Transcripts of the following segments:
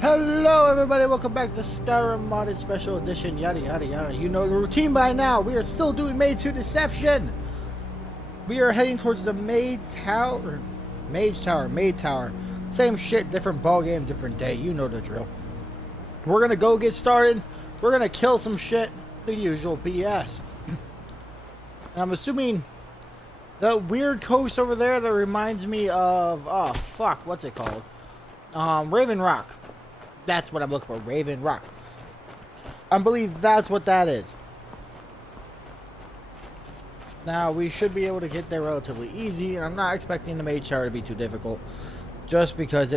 Hello everybody, welcome back to Skyrim Modded Special Edition, yada yada yada. You know the routine by now. We are still doing Maids to Deception. We are heading towards the Mage Tower. Same shit, different ball game, different day. You know the drill. We're gonna go get started. We're gonna kill some shit. The usual BS. And I'm assuming that weird coast over there that reminds me of, oh fuck, what's it called? Raven Rock. That's what I'm looking for, Raven Rock. I believe that's what that is. Now, we should be able to get there relatively easy, and I'm not expecting the Mage Tower to be too difficult. Just because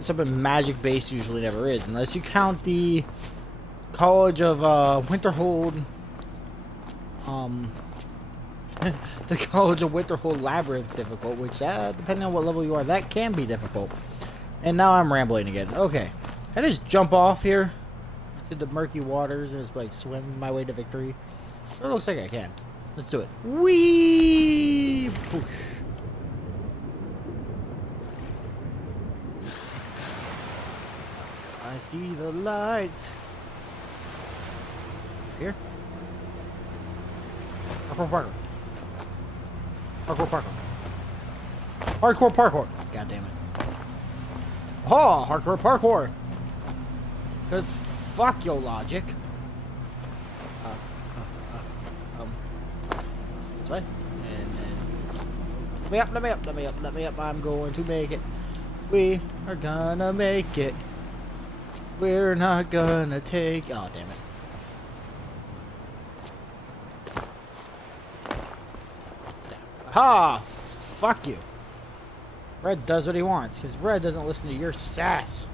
something magic based usually never is. Unless you count the College of Winterhold, the College of Winterhold Labyrinth difficult, which, depending on what level you are, that can be difficult. And now I'm rambling again. Okay. I just jump off here into the murky waters and just like swim my way to victory. Sure looks like I can. Let's do it. Whee! Push. I see the light. Here? Parkour. Hardcore parkour. God damn it. Oh, hardcore parkour. Because fuck your logic. This way. And then let me up. I'm going to make it. We are gonna make it. We're not gonna take. Oh, damn it. Ha! Fuck you. Red does what he wants, because Red doesn't listen to your sass.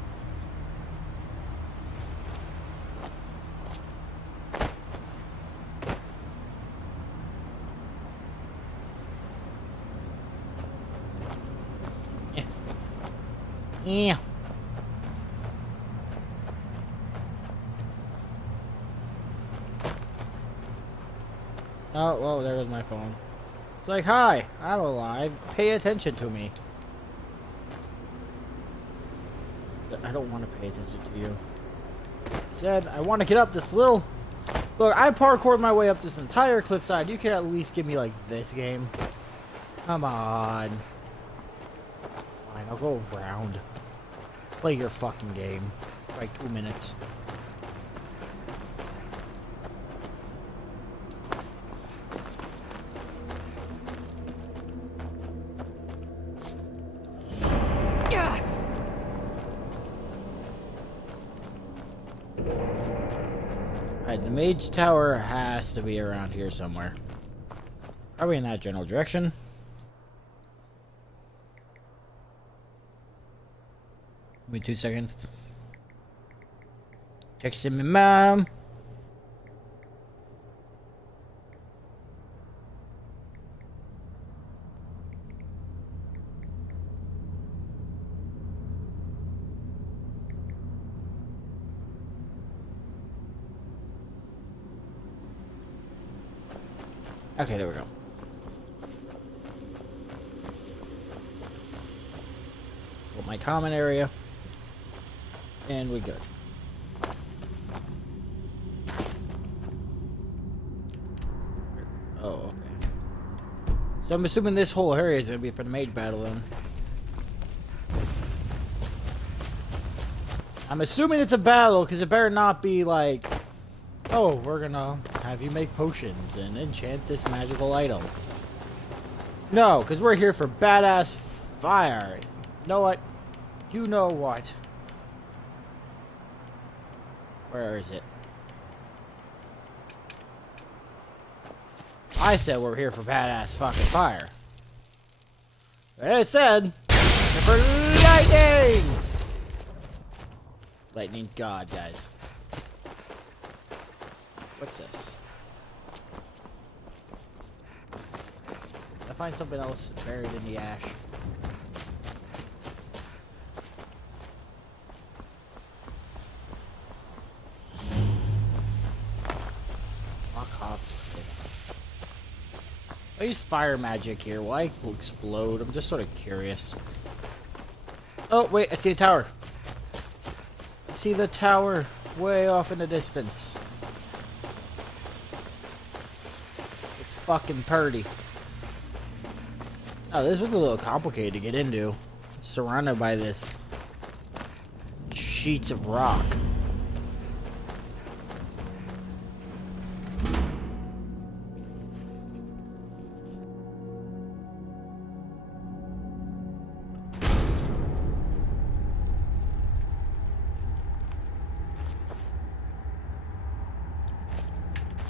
Yeah. Oh, well, there goes my phone. It's like, hi, I'm alive. Pay attention to me. I don't want to pay attention to you. Instead, I want to get up this little... Look, I parkoured my way up this entire cliffside. You can at least give me, like, this game. Come on. Fine, I'll go around. Play your fucking game. Like 2 minutes. Alright, the Mage Tower has to be around here somewhere. Probably in that general direction. Give me 2 seconds. Texting me mom. Okay, there we go. Put my common area. And we good. Oh, okay. So I'm assuming this whole area is going to be for the mage battle then. I'm assuming it's a battle, because it better not be like, oh, we're gonna have you make potions and enchant this magical item. No, because we're here for badass fire. You know what? You know what? Where is it? I said we're here for badass fucking fire. But I said, for lightning! Lightning's God, guys. What's this? I find something else buried in the ash. I use fire magic here. Why explode? I'm just sort of curious. Oh, wait, I see a tower. see the tower way off in the distance. It's fucking purty. Oh, this was a little complicated to get into. It's surrounded by this sheets of rock.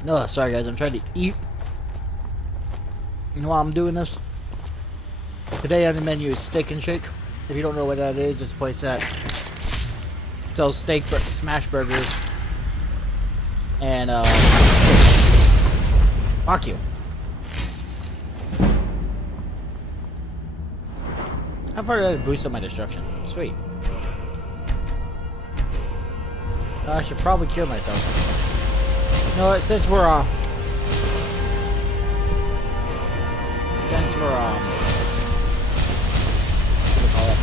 No, sorry guys, I'm trying to eat. You know why I'm doing this? Today on the menu is Steak and Shake. If you don't know what that is, it's a place that sells smash burgers, and fuck you. How far did I boost up my destruction? Sweet. I should probably kill myself. You know what, since we're what do you call it?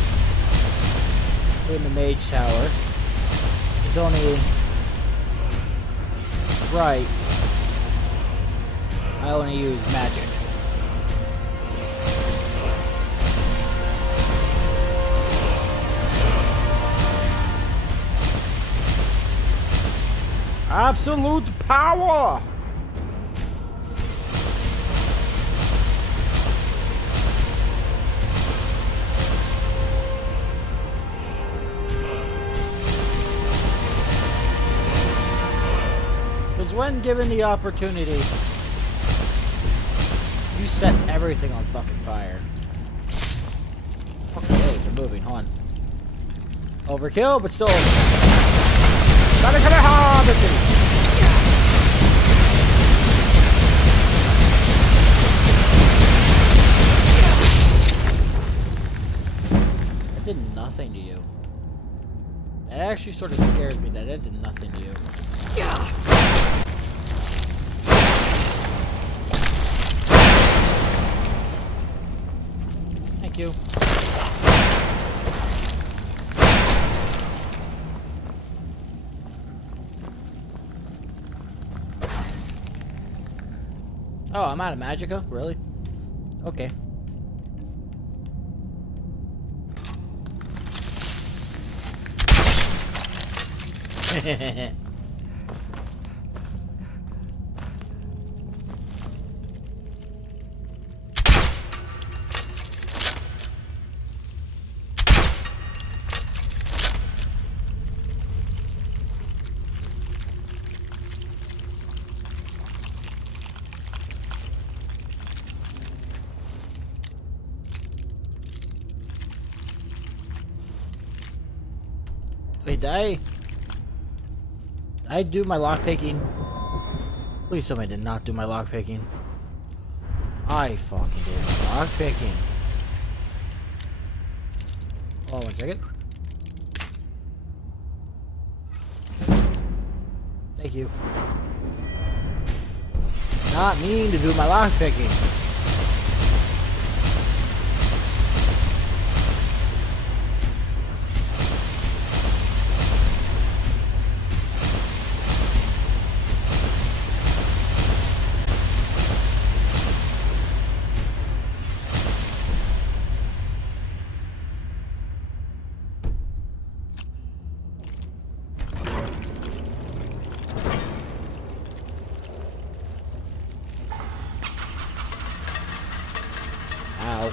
We're in the Mage Tower. It's only right. I only use magic. Absolute power! Because when given the opportunity, you set everything on fucking fire. Fucking ways are moving, hold on. Overkill, but still overkill. Gotta cut it hard, bitches! That did nothing to you. That actually sort of scares me that it did nothing to you. Thank you. Oh, I'm out of magicka? Really? Okay. Wait, did I do my lockpicking? Please somebody did not do my lockpicking. I fucking did lockpicking. Oh, 1 second. Thank you. Not mean to do my lockpicking. Ow.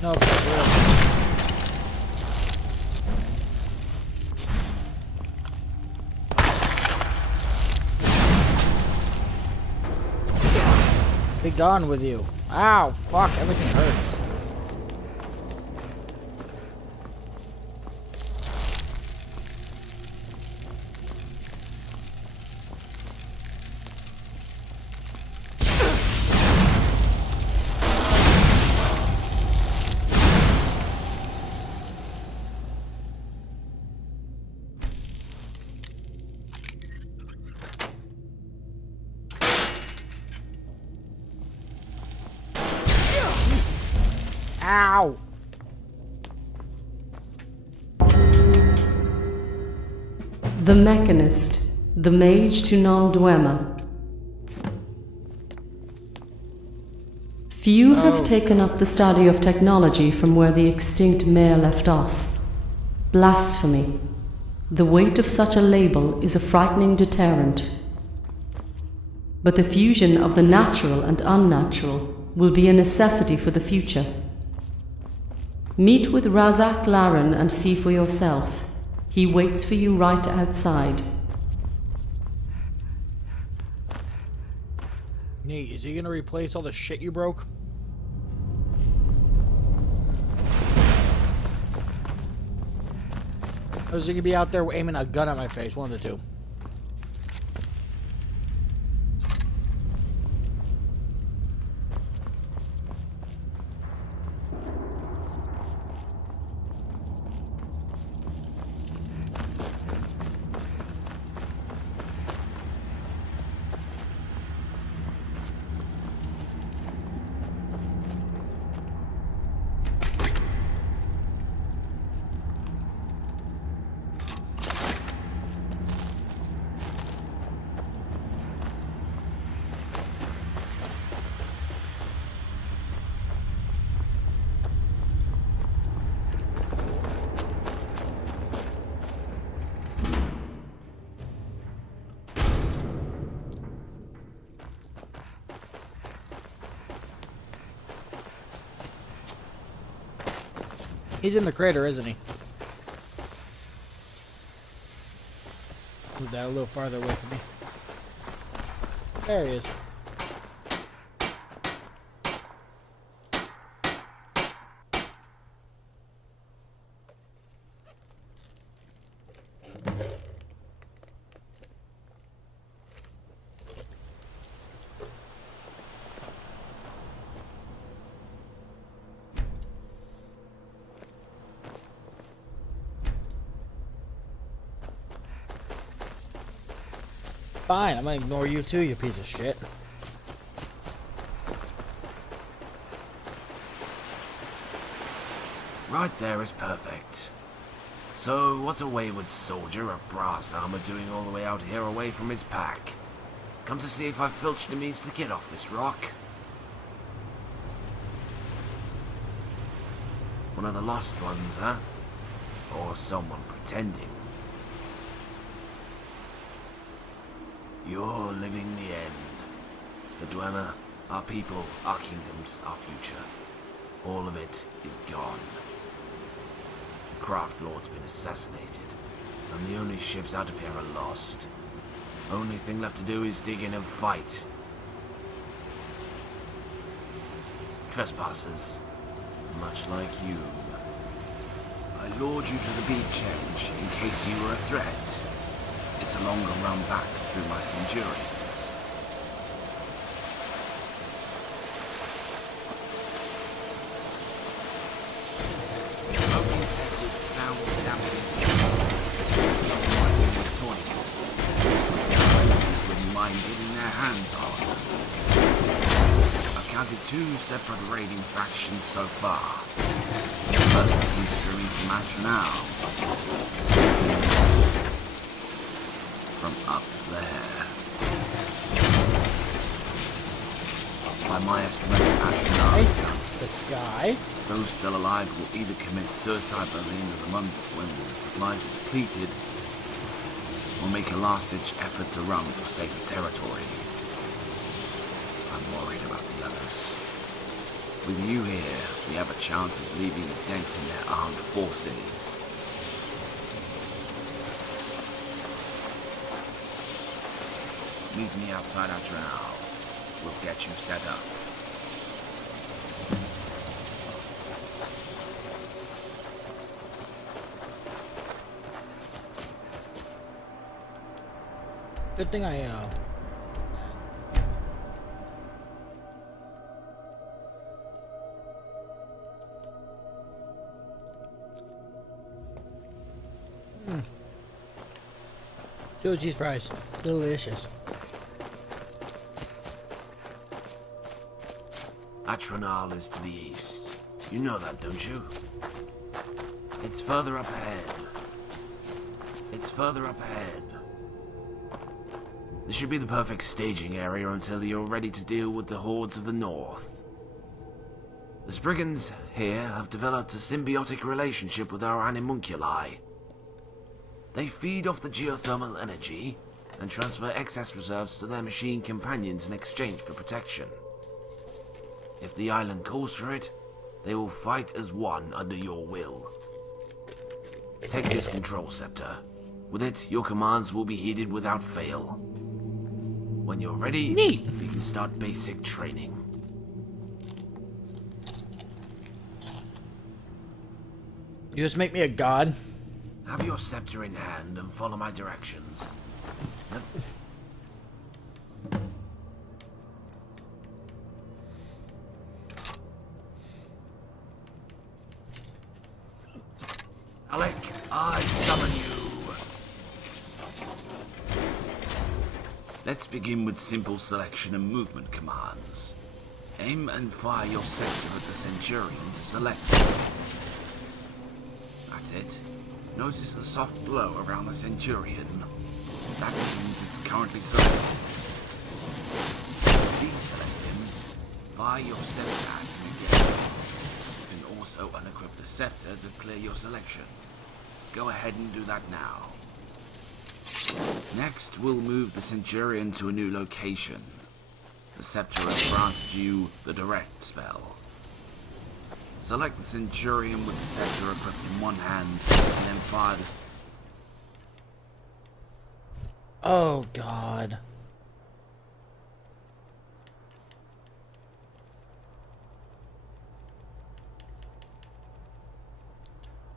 No, be gone with you. Ow, fuck, everything hurts. Ow! The Mechanist, the Mage to Nalduema. Few have taken up the study of technology from where the extinct mare left off. Blasphemy. The weight of such a label is a frightening deterrent. But the fusion of the natural and unnatural will be a necessity for the future. Meet with Razak Laren and see for yourself. He waits for you right outside. Neat. Is he gonna replace all the shit you broke? Or is he gonna be out there aiming a gun at my face? One of the two. He's in the crater, isn't he? Move that a little farther away from me. There he is. Fine, I'm gonna ignore you too, you piece of shit. Right there is perfect. So, what's a wayward soldier of brass armor doing all the way out here away from his pack? Come to see if I've filched the means to get off this rock? One of the lost ones, huh? Or someone pretending? You're living the end. The Dwemer, our people, our kingdoms, our future. All of it is gone. The Craft Lord's been assassinated, and the only ships out of here are lost. Only thing left to do is dig in and fight. Trespassers, much like you. I lured you to the beach edge in case you were a threat. It's a longer run back through my centurions. Wouldn't mind getting their hands on. I've counted 2 separate raiding factions so far. First streaming from Atronal. From up there. By my estimates, Atronal is done. The sky? Those still alive will either commit suicide by the end of the month when the supplies are depleted, or make a last-ditch effort to run for safer territory. I'm worried about the others. With you here, we have a chance of leaving a dent in their armed forces. Meet me outside Atronal. We'll get you set up. Good thing I, Chili cheese fries. Delicious. Atronal is to the east. You know that, don't you? It's further up ahead. It's further up ahead. This should be the perfect staging area until you're ready to deal with the hordes of the north. The Spriggans here have developed a symbiotic relationship with our animunculi. They feed off the geothermal energy and transfer excess reserves to their machine companions in exchange for protection. If the island calls for it, they will fight as one under your will. Take this control scepter. With it, your commands will be heeded without fail. When you're ready, Neat. we can start basic training. You just make me a god? Have your scepter in hand and follow my directions. Alec, I summon you. Let's begin with simple selection and movement commands. Aim and fire your scepter at the Centurion to select it. That's it. Notice the soft glow around the Centurion. That means it's currently selected. Deselect him. Fire your scepter at him again. You can also unequip the scepter to clear your selection. Go ahead and do that now. Next, we'll move the Centurion to a new location. The scepter has granted you the direct spell. Select the Centurion with the scepter equipped in one hand, and then fire the... Oh, God.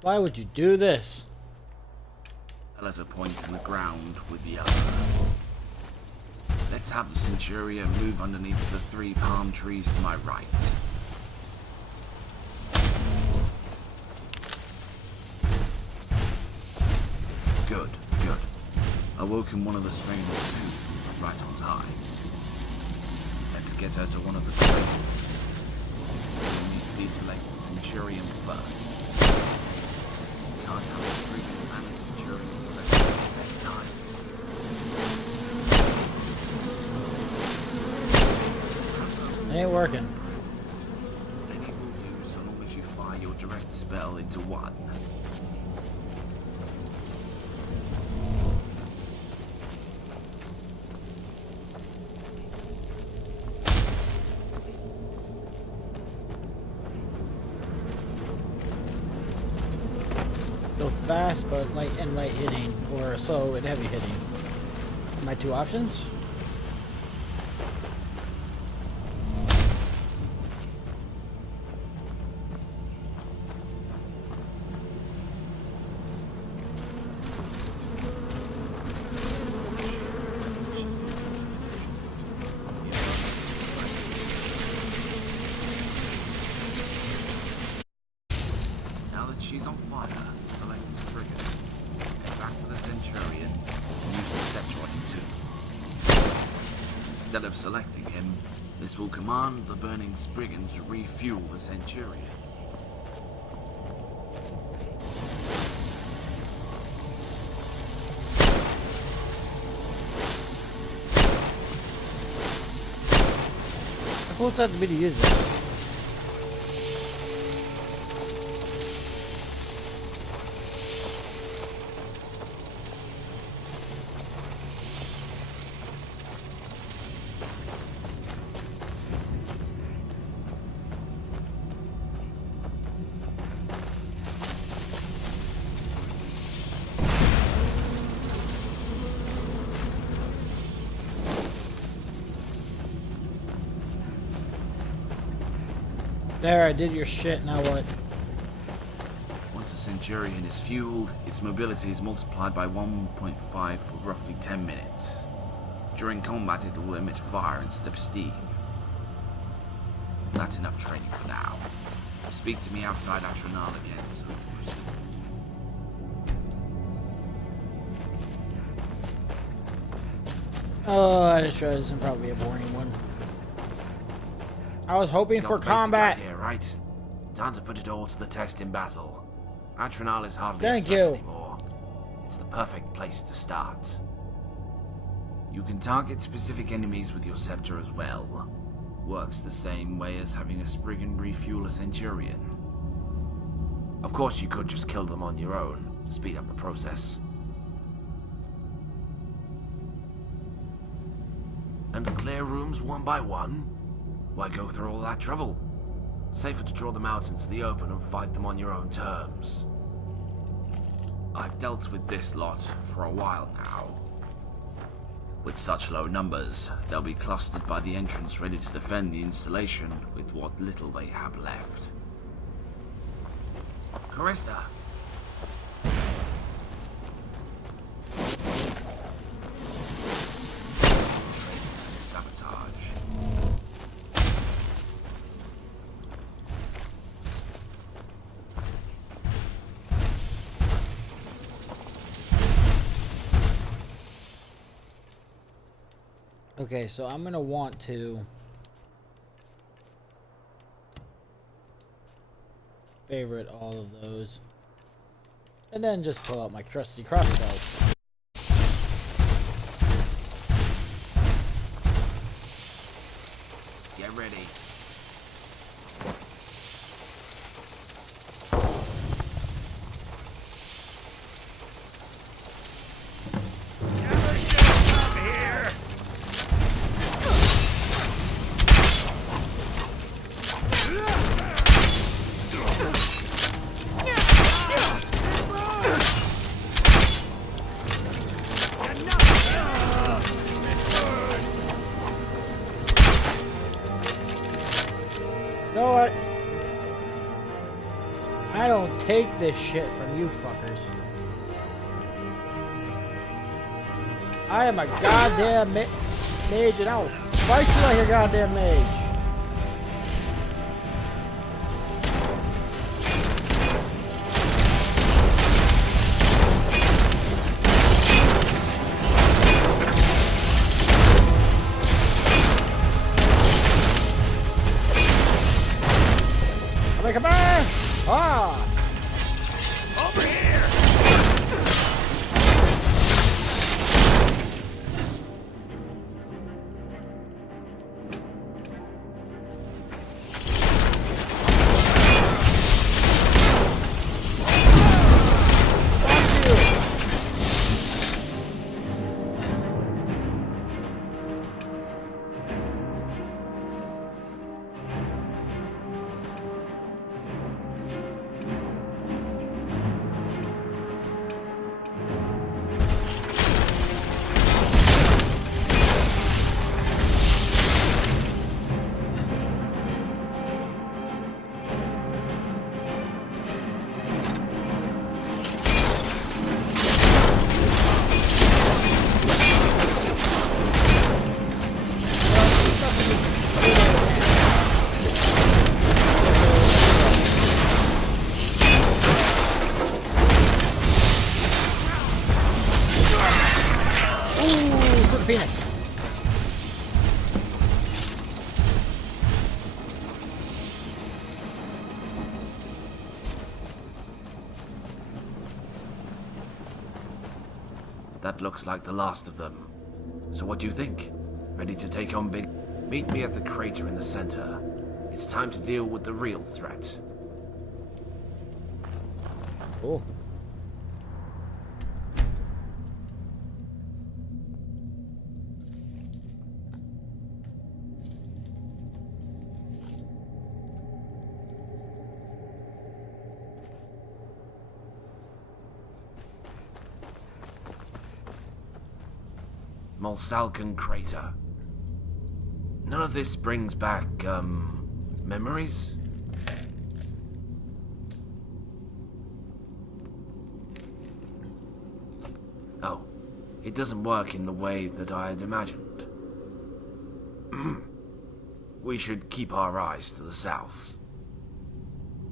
Why would you do this? At a point in the ground with the other. Let's have the Centurion move underneath the 3 palm trees to my right. Good, good. Awoken one of the strangers too, right on time. Let's get her to one of the trains. We'll need to deselect the Centurion first. Can't have a Spriggan and a Centurion selected at the same time. It ain't working. Any will do so long as you fire your direct spell into one. So fast, but light and light hitting, or slow and heavy hitting. My 2 options? Now that she's on fire, select the Spriggan. Head back to the Centurion and use the scepter on him too. Instead of selecting him, this will command the burning Spriggan to refuel the Centurion. How cool does that have to be to use this? There, I did your shit, now what? Once a Centurion is fueled, its mobility is multiplied by 1.5 for roughly 10 minutes. During combat, it will emit fire instead of steam. That's enough training for now. Speak to me outside Atronal again, so Oh, this show is probably a boring one. I was hoping for combat. Idea, right? Time to put it all to the test in battle. Atronal is hardly Thank a threat you. anymore. It's the perfect place to start. You can target specific enemies with your scepter as well. Works the same way as having a sprig and refuel a centurion. Of course, you could just kill them on your own to speed up the process. And clear rooms one by one? Why go through all that trouble? Safer to draw them out into the open and fight them on your own terms. I've dealt with this lot for a while now. With such low numbers, they'll be clustered by the entrance ready to defend the installation with what little they have left. Carissa! Sabotage. Okay, so I'm gonna want to favorite all of those, and then just pull out my trusty crossbow. Get ready. You know what? I don't take this shit from you fuckers. I am a goddamn mage, and I will fight you like a goddamn mage. Come on! Ah! Over here! Penis. That looks like the last of them. So what do you think? Ready to take on big... Meet me at the crater in the center. It's time to deal with the real threat. Cool. Malsalkan Crater. None of this brings back, memories? Oh, it doesn't work in the way that I had imagined. We should keep our eyes to the south.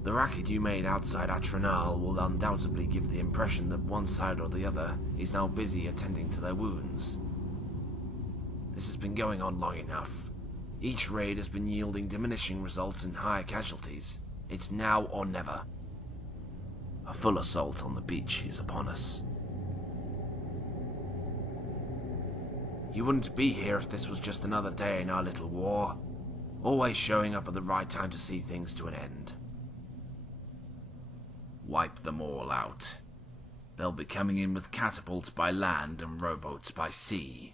The racket you made outside Atronal will undoubtedly give the impression that one side or the other is now busy attending to their wounds. This has been going on long enough. Each raid has been yielding diminishing results in higher casualties. It's now or never. A full assault on the beach is upon us. You wouldn't be here if this was just another day in our little war. Always showing up at the right time to see things to an end. Wipe them all out. They'll be coming in with catapults by land and rowboats by sea.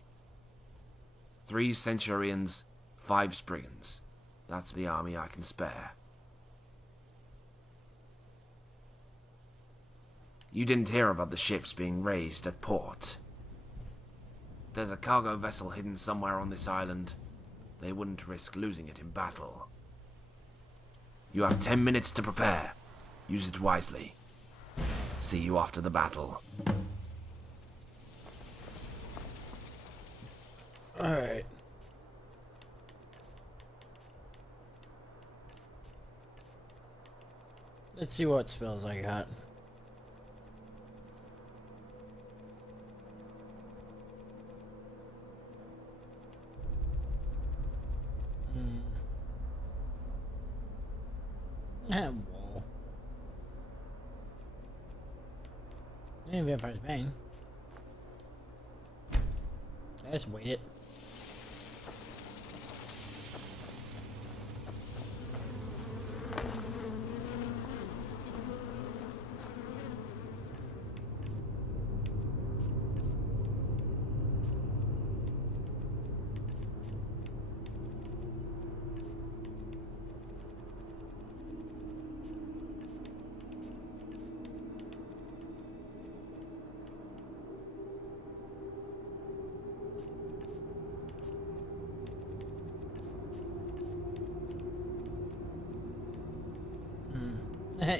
3 Centurions, 5 Spriggans. That's the army I can spare. You didn't hear about the ships being raised at port. There's a cargo vessel hidden somewhere on this island. They wouldn't risk losing it in battle. You have 10 minutes to prepare. Use it wisely. See you after the battle. Alright. Let's see what spells I got. Wall. And Vampire's Bane. Let's wait it.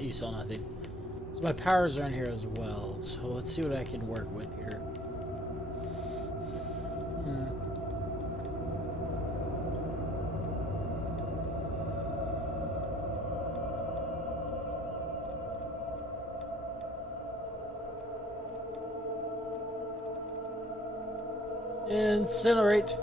You saw nothing. So my powers are in here as well. So let's see what I can work with here. Incinerate.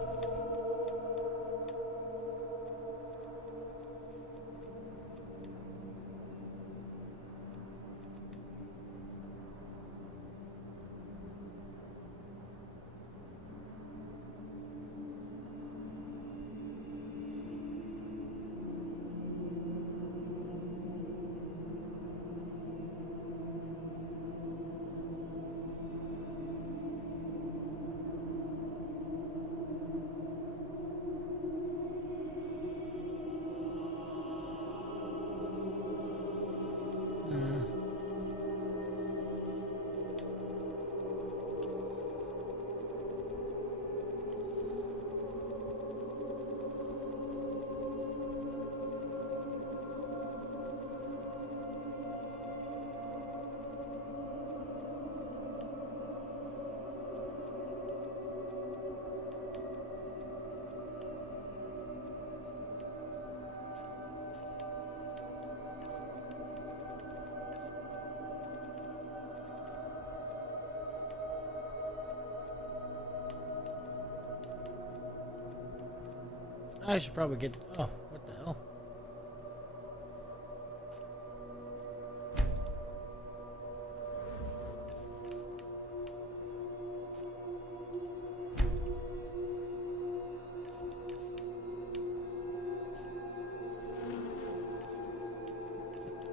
I should probably get... Oh, what the hell?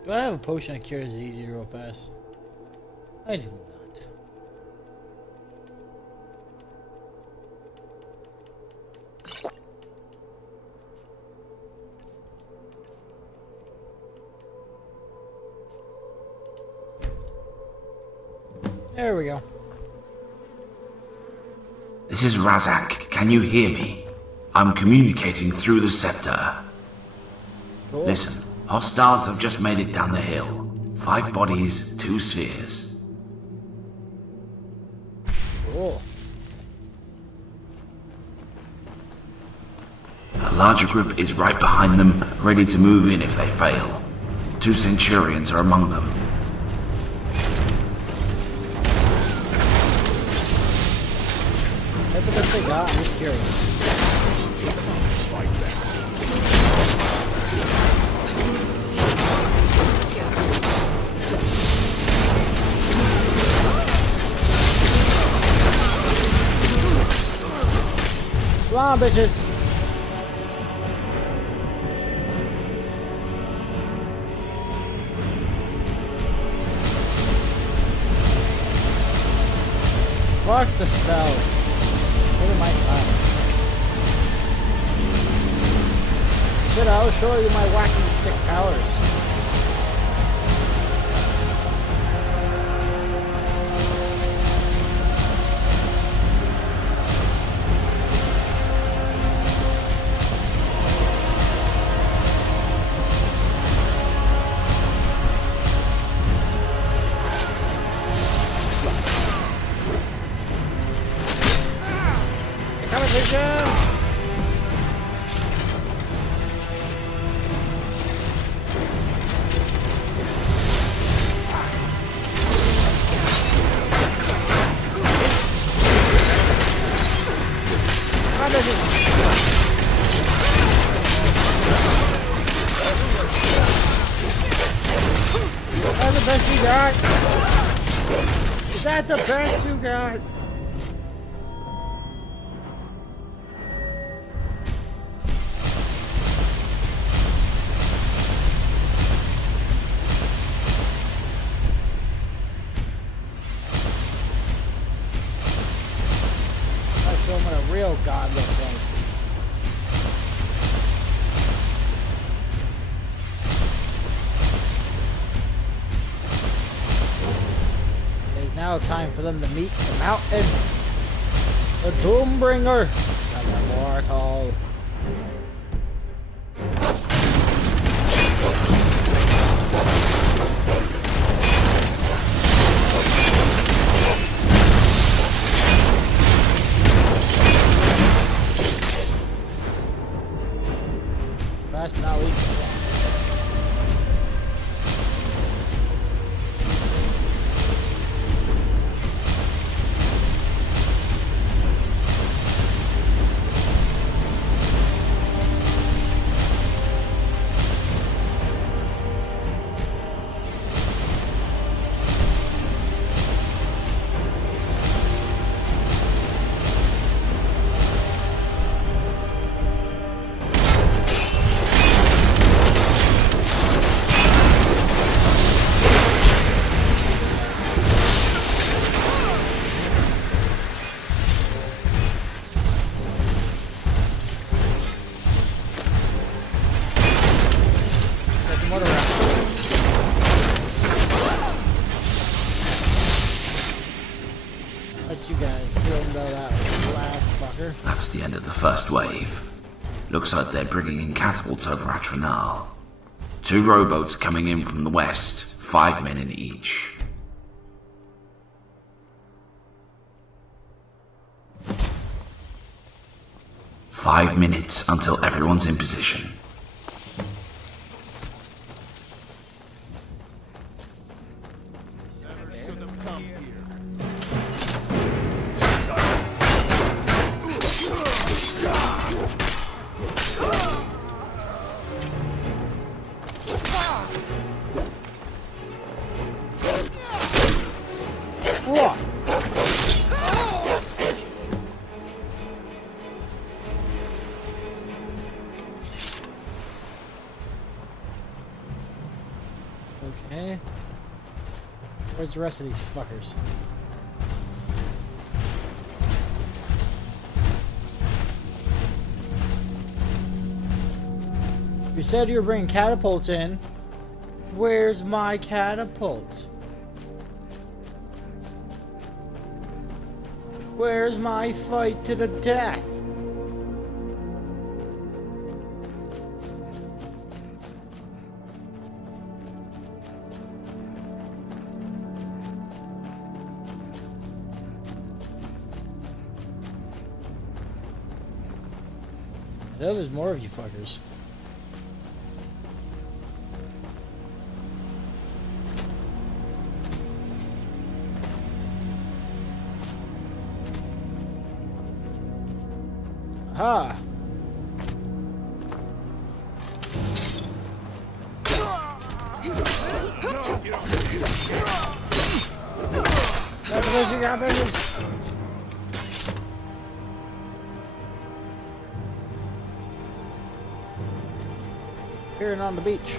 Do I have a potion that cures disease real fast? I do not. There we go. This is Razak. Can you hear me? I'm communicating through the scepter. Cool. Listen, hostiles have just made it down the hill. 5 bodies, 2 spheres. Cool. A larger group is right behind them, ready to move in if they fail. 2 Centurions are among them. That's the best they got. I'm just curious. on, bitches. Fuck the spells. Go to my side. Shit, I'll show you my whacking stick powers. That's the best you got? Is that the best you got? I'll show them what a real god looks like. Now time for them to meet the mountain, the Doombringer, and the Mortal. Last but not least. You guys feel though that last fucker? That's the end of the first wave. Looks like they're bringing in catapults over Atronal. 2 rowboats coming in from the west, 5 men in each. Five minutes until everyone's in position. Okay. Where's the rest of these fuckers? You said you were bringing catapults in. Where's my catapults? Where's my fight to the death? I know there's more of you fuckers. Aha! Got the you got bitches. Here and on the beach.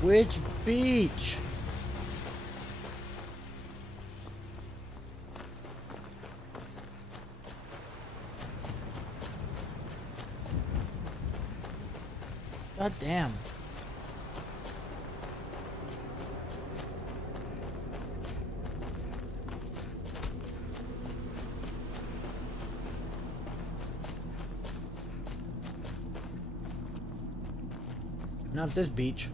Which beach? God damn. Not this beach.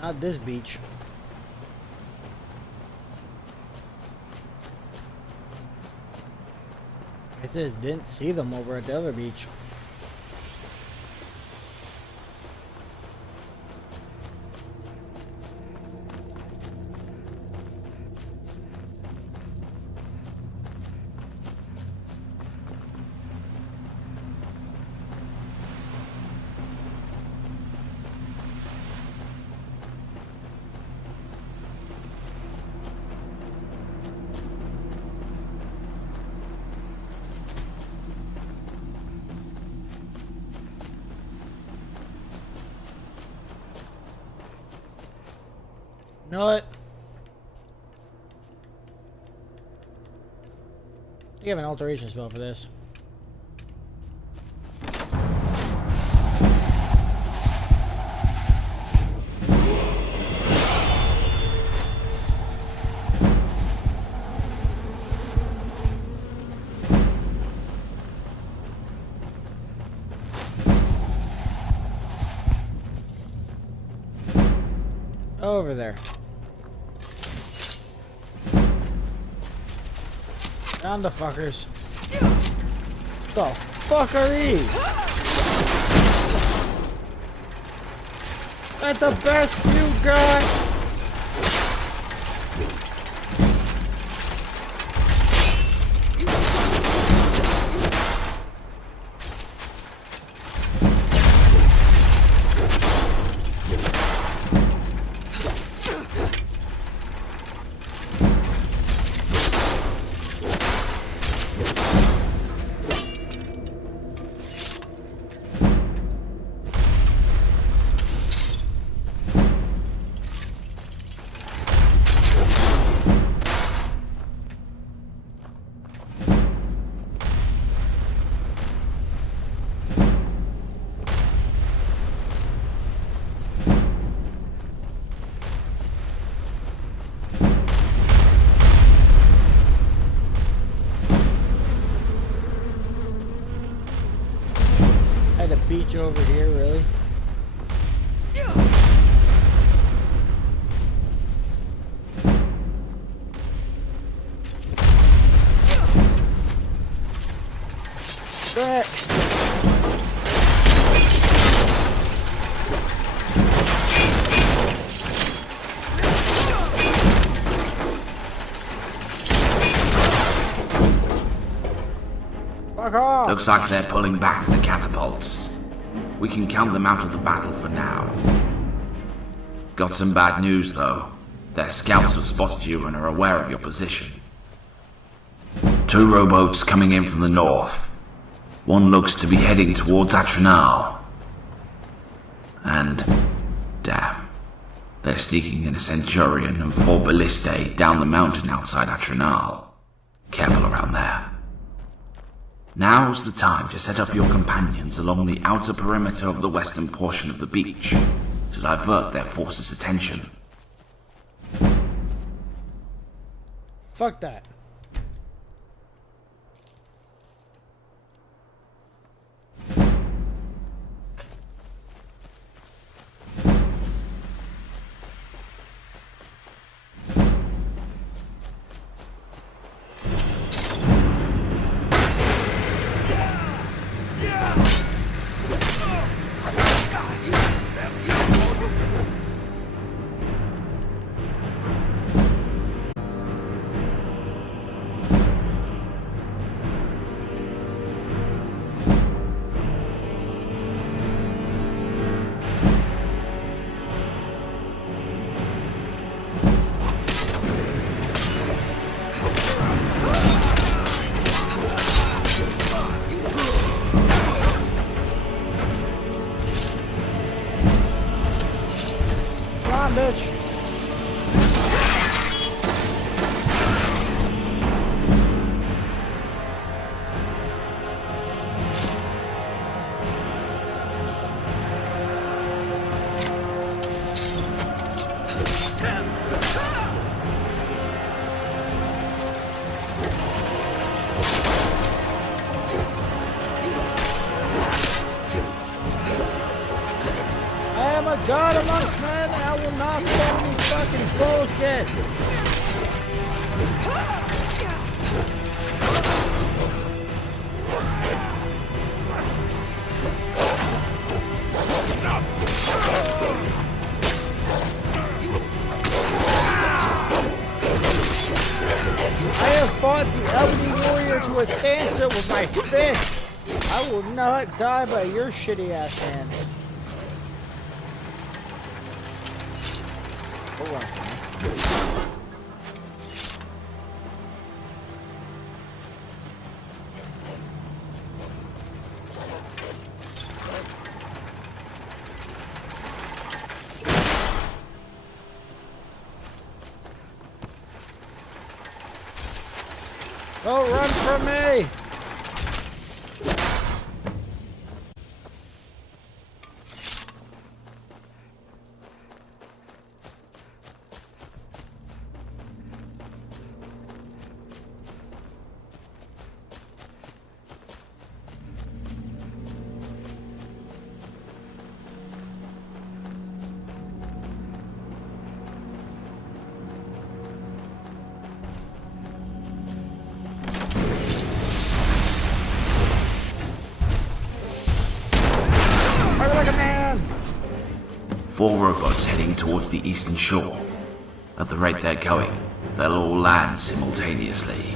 Not this beach. It says didn't see them over at the other beach. You know what? You have an alteration spell for this. Over there. Down the fuckers. The fuck are these? That's the best you got? Beach over here, really? Brett. Fuck off! Looks like they're pulling back the catapults. We can count them out of the battle for now. Got some bad news, though. Their scouts have spotted you and are aware of your position. 2 rowboats coming in from the north. One looks to be heading towards Atronal. And, damn, they're sneaking in a Centurion and 4 ballistae down the mountain outside Atronal. Careful around there. Now's the time to set up your companions along the outer perimeter of the western portion of the beach to divert their forces' attention. Fuck that. bullshit! I have fought the Ebony Warrior to a standstill with my fist. I will not die by your shitty ass hands. Hold on. Don't run from me! Four robots heading towards the eastern shore. At the rate they're going, they'll all land simultaneously.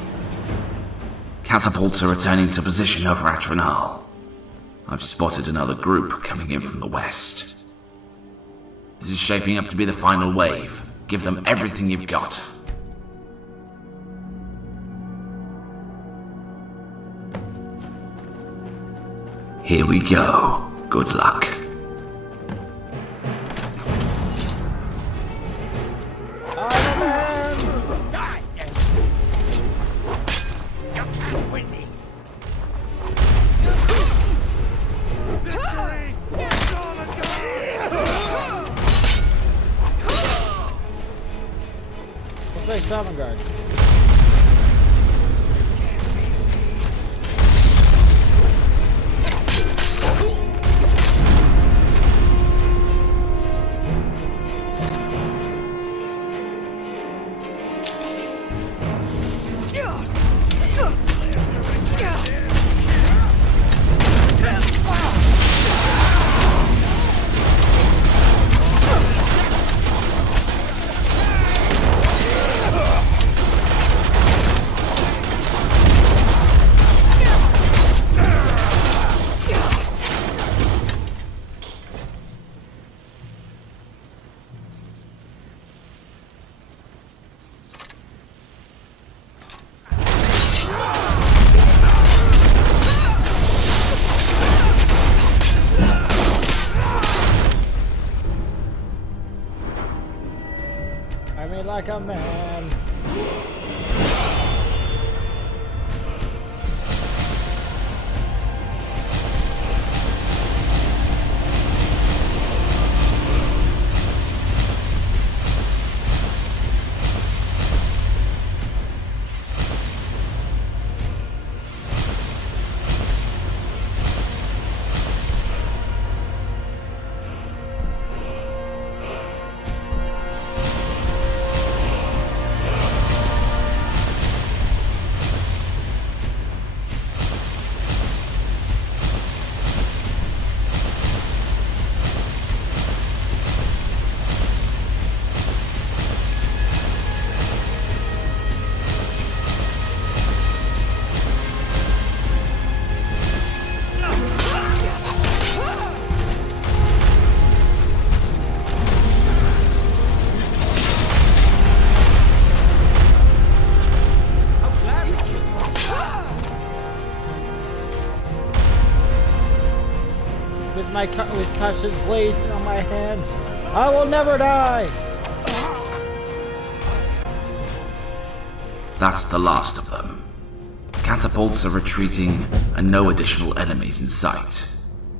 Catapults are returning to position over Atronal. I've spotted another group coming in from the west. This is shaping up to be the final wave. Give them everything you've got. Here we go. Good luck. Like Savangard. Like a man. With Cash's blade on my hand, I will never die! That's the last of them. Catapults are retreating and no additional enemies in sight.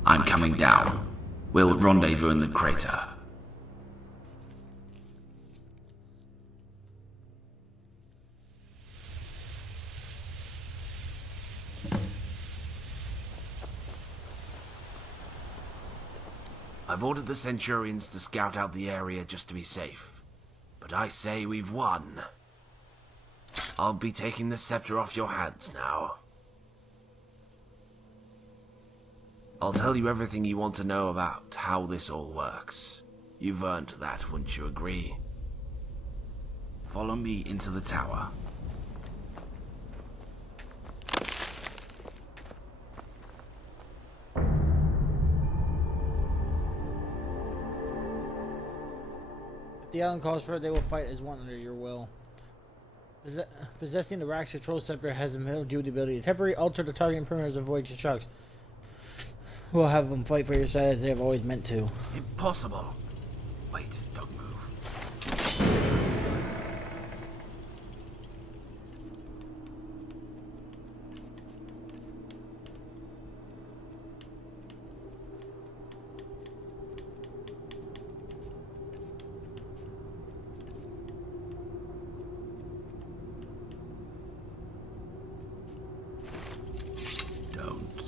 I'm coming down. We'll rendezvous in the crater. I've ordered the Centurions to scout out the area just to be safe. But but I say we've won. I'll be taking the scepter off your hands now. I'll tell you everything you want to know about how this all works. You've earned that, wouldn't you agree? Follow me into the tower. If the island calls for it, they will fight as one under your will. Possessing the Rack's control scepter has a middle duty ability to temporarily alter the target perimeters of void constructs. We'll have them fight for your side as they have always meant to. Impossible. Wait, don't move. Don't move.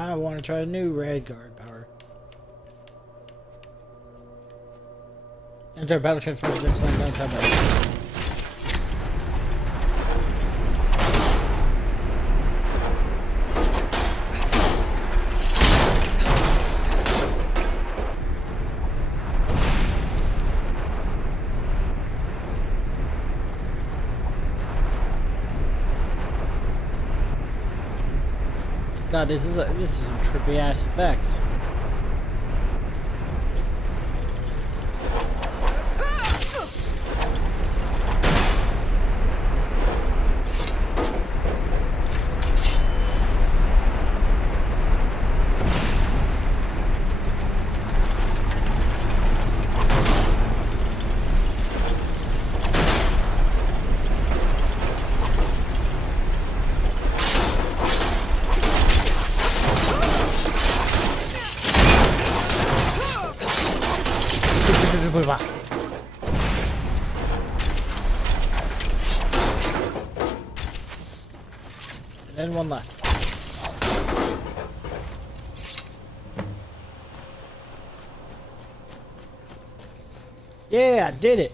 I want to try a new red guard power. Enter battle transfer 6 line down combat. God, this is some trippy ass effects. And one left. Yeah, I did it.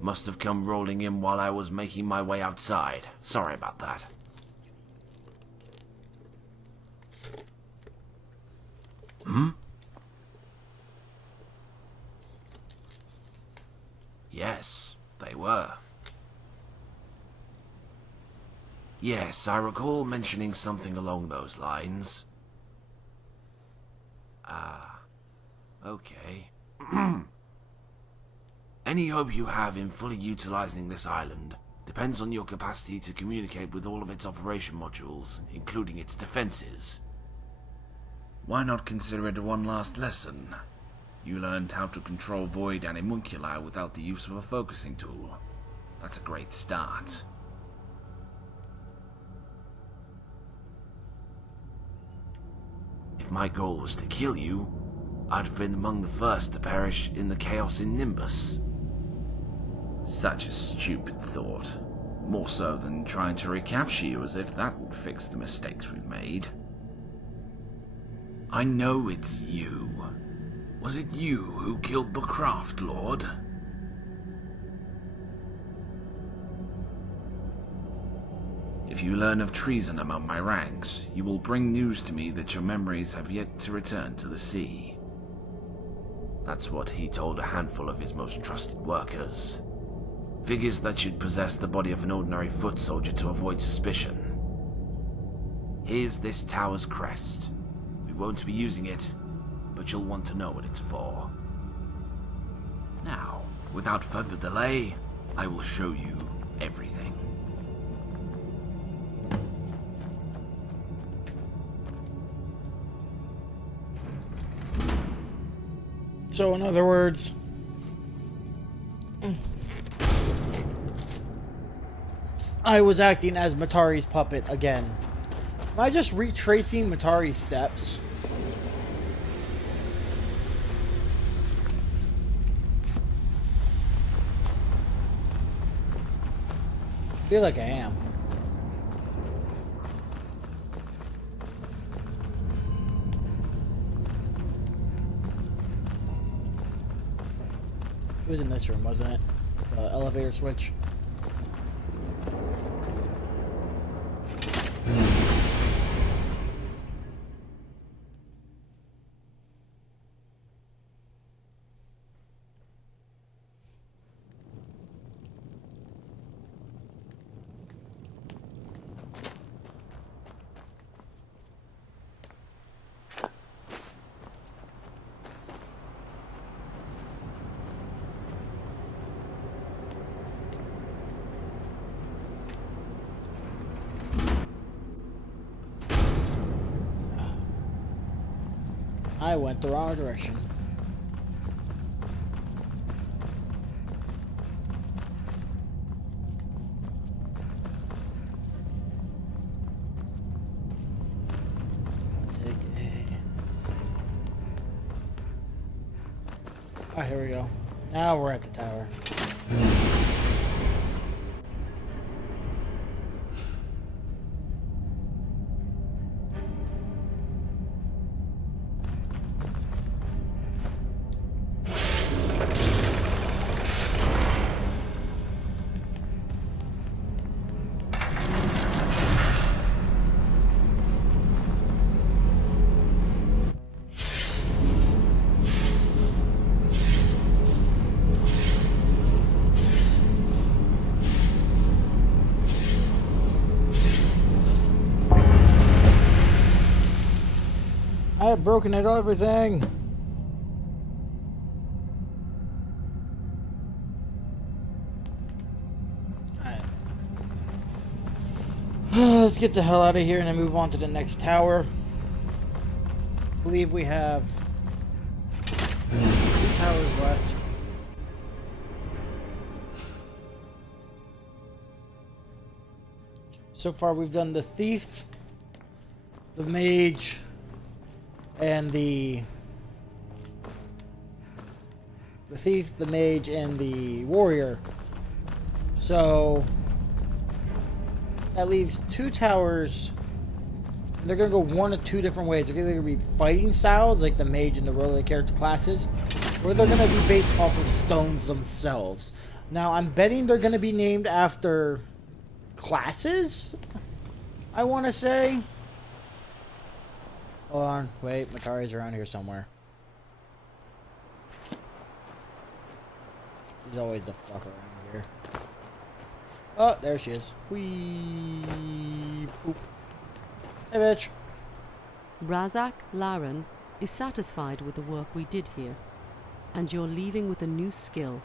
Must have come rolling in while I was making my way outside. Sorry about that. Yes, they were. Yes, I recall mentioning something along those lines. Ah, okay. Any hope you have in fully utilizing this island Depends on your capacity to communicate with all of its operation modules, including its defenses. Why not consider it one last lesson? You learned how to control void animunculi without the use of a focusing tool. That's a great start. If my goal was to kill you, I'd have been among the first to perish in the chaos in Nimbus. Such a stupid thought. More so than trying to recapture you, as if that would fix the mistakes we've made. I know it's you. Was it you who killed the Craft Lord? If you learn of treason among my ranks, you will bring news to me that your memories have yet to return to the sea. That's what he told a handful of his most trusted workers. Figures that you'd possess the body of an ordinary foot soldier to avoid suspicion. Here's this tower's crest. We won't be using it, but you'll want to know what it's for. Now, without further delay, I will show you everything. So in other words, I was acting as Matari's puppet again. Am I just retracing Matari's steps? I feel like I am. It was in this room, wasn't it? The elevator switch. I went the wrong direction. I'll take a... Oh, here we go. Now we're at the tower. I have broken it everything. Alright. Let's get the hell out of here and then move on to the next tower. I believe we have 2 towers left. So far we've done the thief, the mage, and the thief, the mage, and the warrior. So that leaves 2 towers. And they're gonna go one of 2 different ways. They're either gonna be fighting styles, like the mage and the roguelike character classes, or they're gonna be based off of stones themselves. Now I'm betting they're gonna be named after classes, I want to say. Hold on, wait, Matari's around here somewhere. She's always the fuck around here. Oh, there she is. Whee! Poop. Hey, bitch. Razak Laren is satisfied with the work we did here, and you're leaving with a new skill.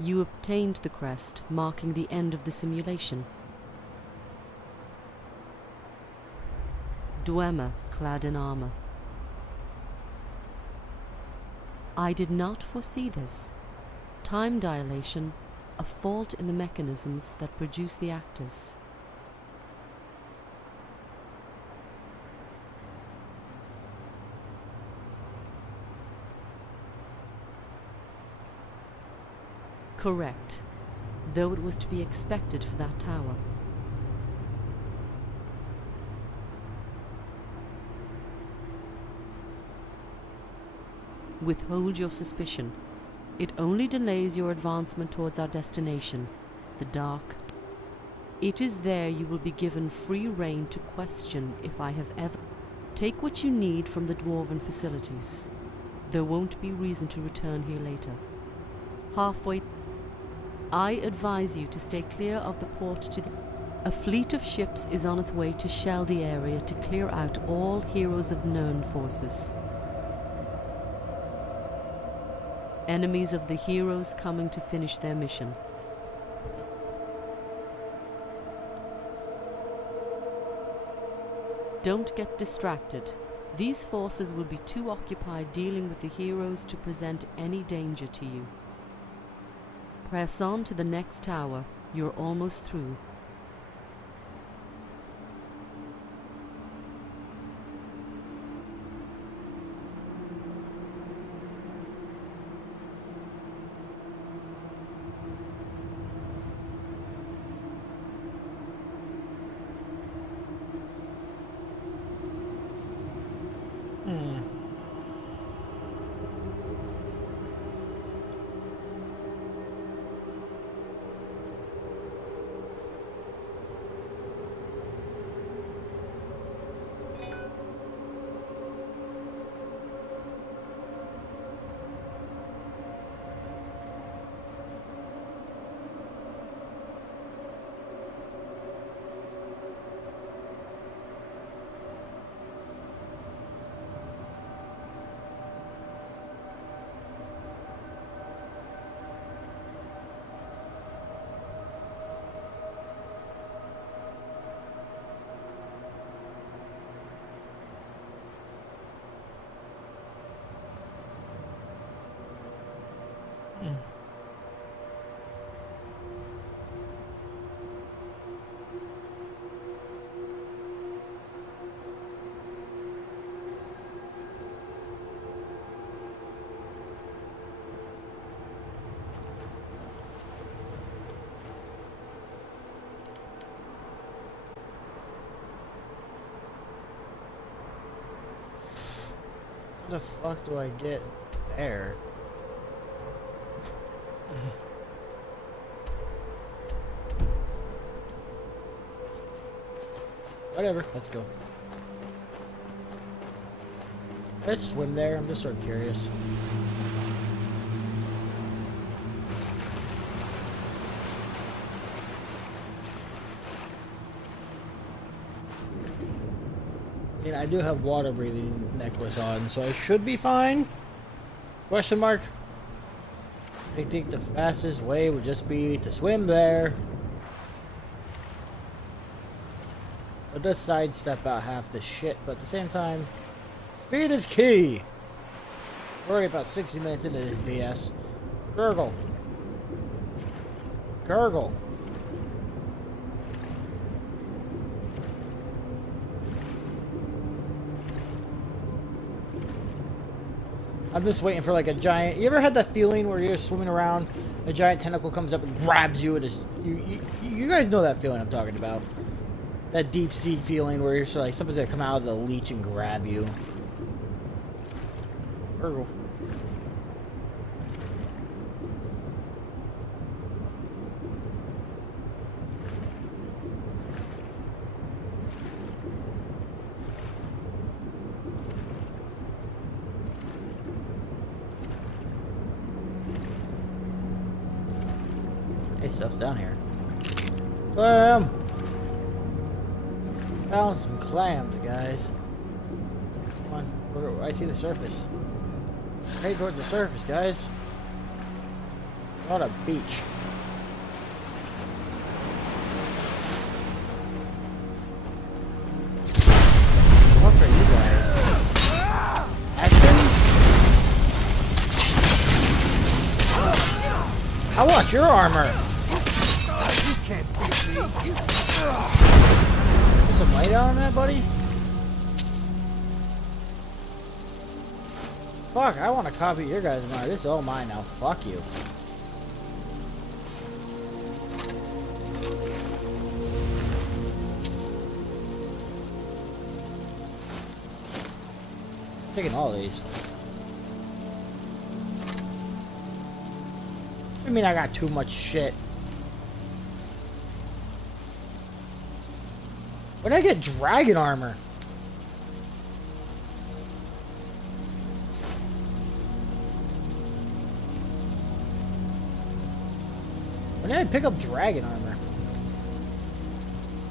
You obtained the crest, marking the end of the simulation. Dwemer, clad in armor. I did not foresee this. Time dilation, a fault in the mechanisms that produce the actors. Correct, though it was to be expected for that tower. Withhold your suspicion. It only delays your advancement towards our destination, the Dark. It is there you will be given free rein to question if I have ever... Take what you need from the Dwarven facilities. There won't be reason to return here later. Halfway... I advise you to stay clear of the port to the... A fleet of ships is on its way to shell the area to clear out all Heroes of Nirn forces. Enemies of the heroes coming to finish their mission. Don't get distracted. These forces will be too occupied dealing with the heroes to present any danger to you. Press on to the next tower. You're almost through. How the fuck do I get there? Whatever, let's go. Can I swim there? I'm just sort of curious. I mean, I do have water breathing necklace on, so I should be fine? Question mark? I think the fastest way would just be to swim there. It does sidestep out half the shit, but at the same time, speed is key! We're already about 60 minutes into this BS. Gurgle. Gurgle. I'm just waiting for like a giant... You ever had that feeling where you're swimming around, a giant tentacle comes up and grabs you and you guys know that feeling I'm talking about. That deep sea feeling where you're just like, something's gonna come out of the leech and grab you. Gurgle. Hey, stuff's down here. Clam! Found some clams, guys. Come on, I see the surface. Head towards the surface, guys. What a beach. What are you guys? Action? I want your armor. You can't beat me. Put some light on that, buddy. Fuck, I want to copy your guys' mind. This is all mine now. Fuck you. Taking all these. I mean, I got too much shit. When did I get dragon armor? When did I pick up dragon armor?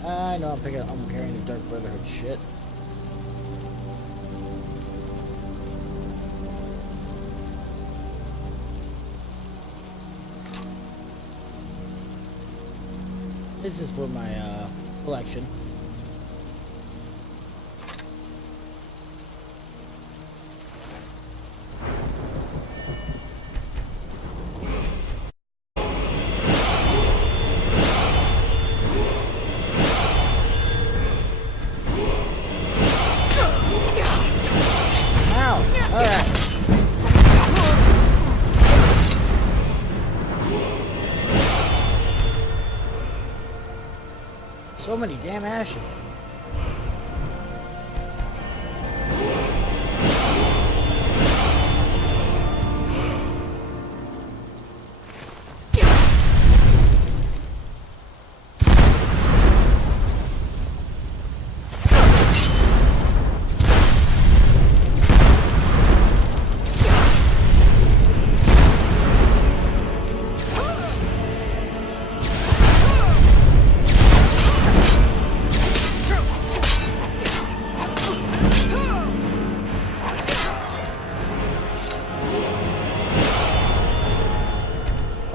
I know I'm carrying the Dark Brotherhood shit. This is for my collection. Ow! Alright. So many damn ashes.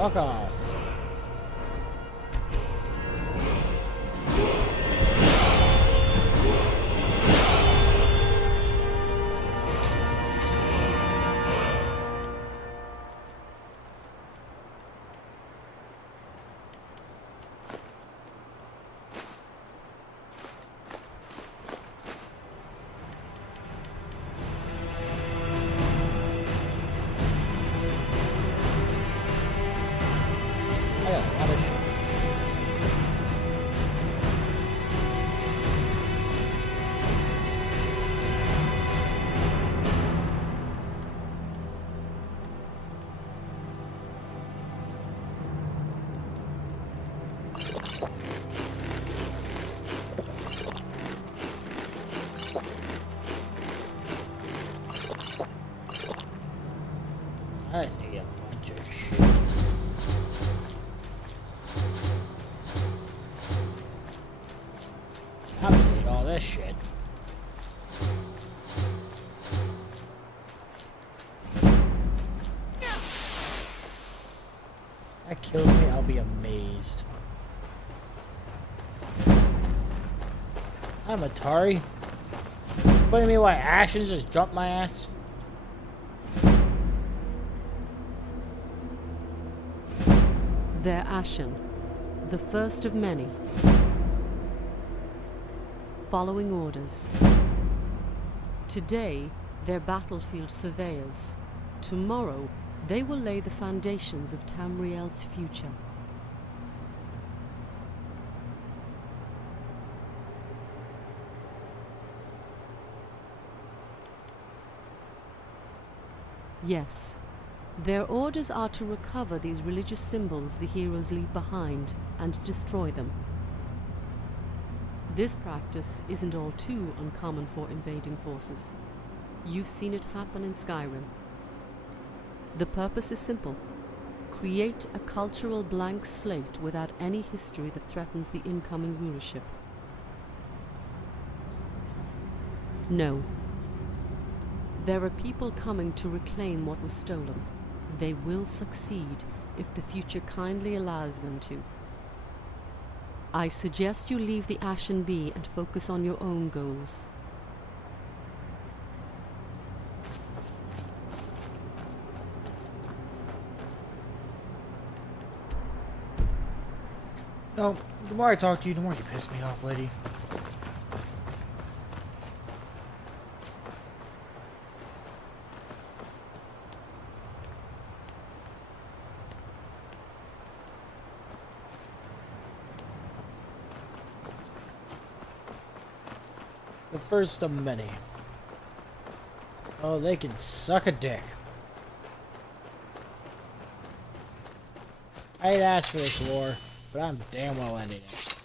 Fuck off. I got a lot of shit. I just need a bunch of shit. I'm just need all this shit. That kills me, I'll be amazed. I'm Atari. What do you mean why Ashen just jumped my ass? They're Ashen, the first of many. Following orders. Today, they're battlefield surveyors. Tomorrow, they will lay the foundations of Tamriel's future. Yes, their orders are to recover these religious symbols the heroes leave behind and destroy them. This practice isn't all too uncommon for invading forces. You've seen it happen in Skyrim. The purpose is simple. Create a cultural blank slate without any history that threatens the incoming rulership. No. There are people coming to reclaim what was stolen. They will succeed, if the future kindly allows them to. I suggest you leave the Ashen be and focus on your own goals. No, the more I talk to you, the more you piss me off, lady. The first of many. Oh, they can suck a dick. I ain't asked for this war, but I'm damn well ending it.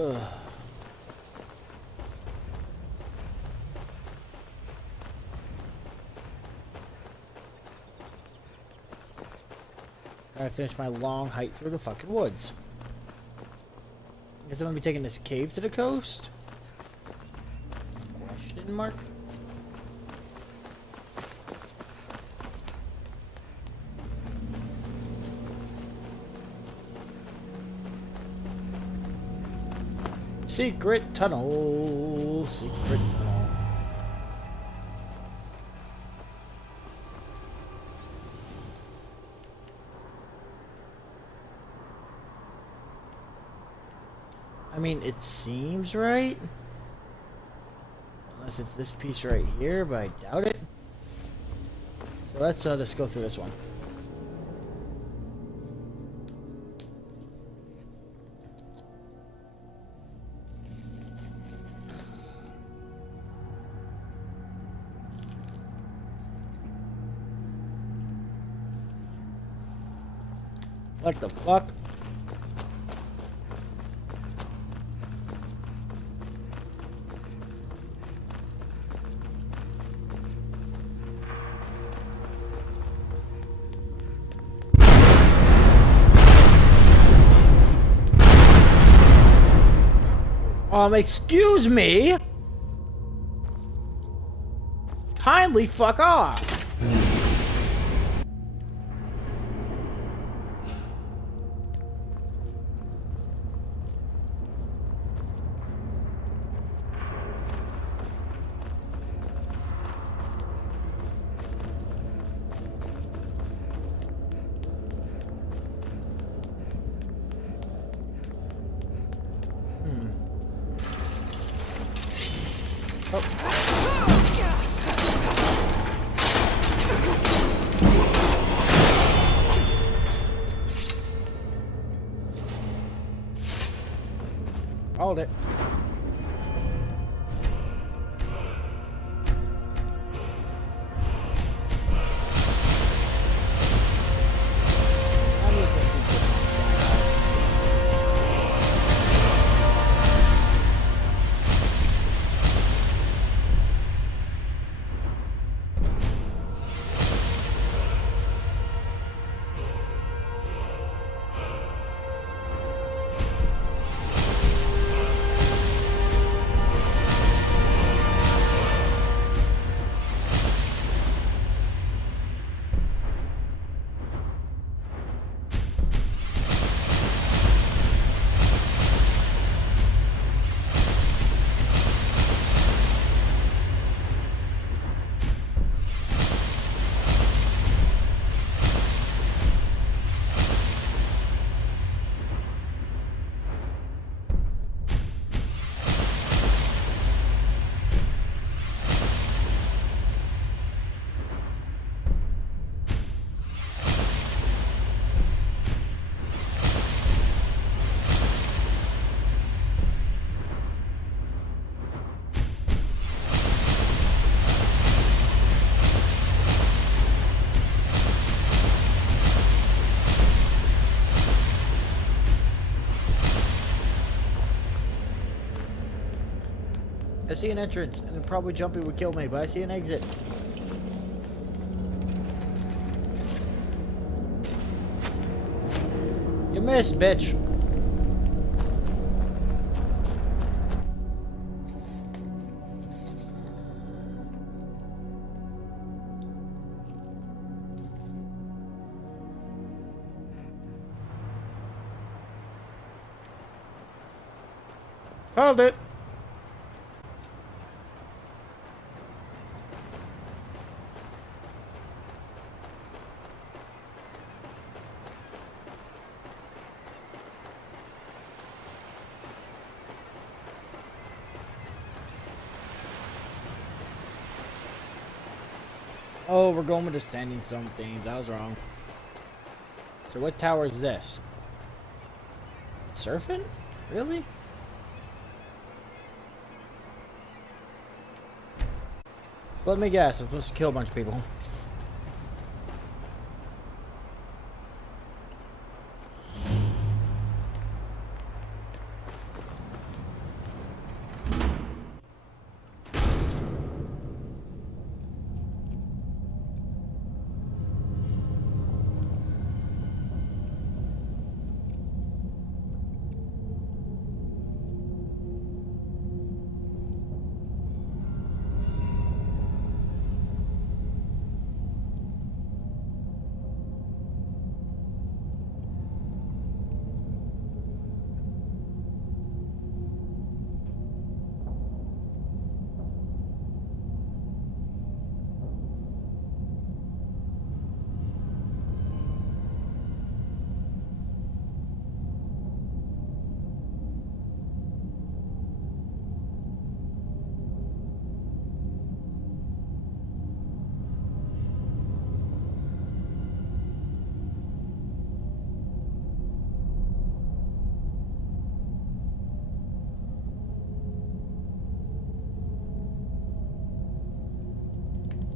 Ugh. Gotta finish my long hike through the fucking woods. I guess I'm gonna be taking this cave to the coast? Question mark? Secret tunnel. Secret tunnel. I mean, it seems right. Unless it's this piece right here, but I doubt it. So let's go through this one. What the fuck? Excuse me? Kindly fuck off. Hold it. I'm just gonna keep this on fire. I see an entrance, and probably jumping would kill me, but I see an exit. You missed, bitch. Hold it. Oh, we're going with the standing something. That was wrong. So what tower is this? Surfing? Really? So let me guess. I'm supposed to kill a bunch of people.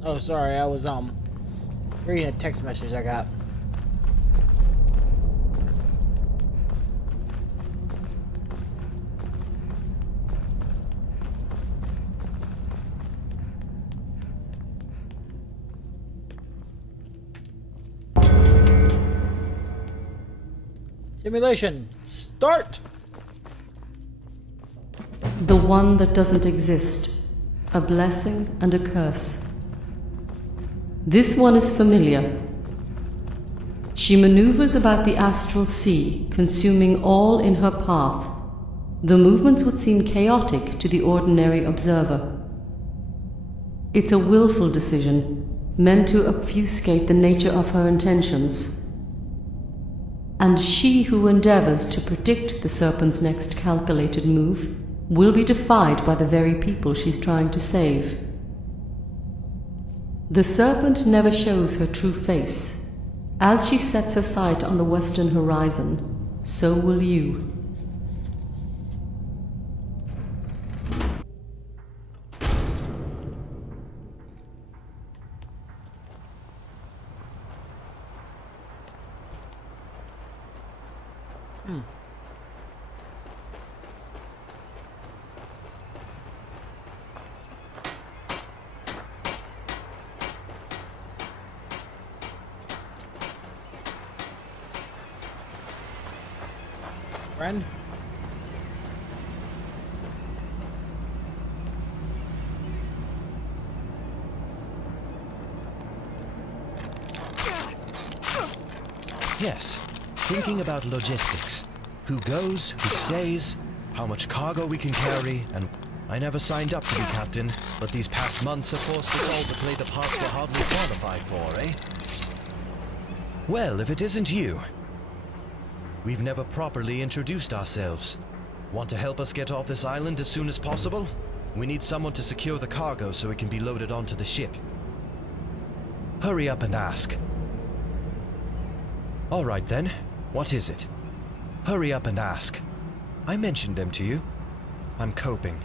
Oh, sorry, I was reading a text message I got. Simulation, start! The one that doesn't exist. A blessing and a curse. This one is familiar. She maneuvers about the astral sea, consuming all in her path. The movements would seem chaotic to the ordinary observer. It's a willful decision, meant to obfuscate the nature of her intentions. And she who endeavors to predict the serpent's next calculated move will be defied by the very people she's trying to save. The serpent never shows her true face. As she sets her sight on the western horizon, so will you. Friend? Yes, thinking about logistics. Who goes, who stays, how much cargo we can carry, and I never signed up to be captain, but these past months have forced us all to play the parts we're hardly qualified for, eh? Well, if it isn't you. We've never properly introduced ourselves. Want to help us get off this island as soon as possible? We need someone to secure the cargo so it can be loaded onto the ship. Hurry up and ask. All right then, what is it? Hurry up and ask. I mentioned them to you. I'm coping.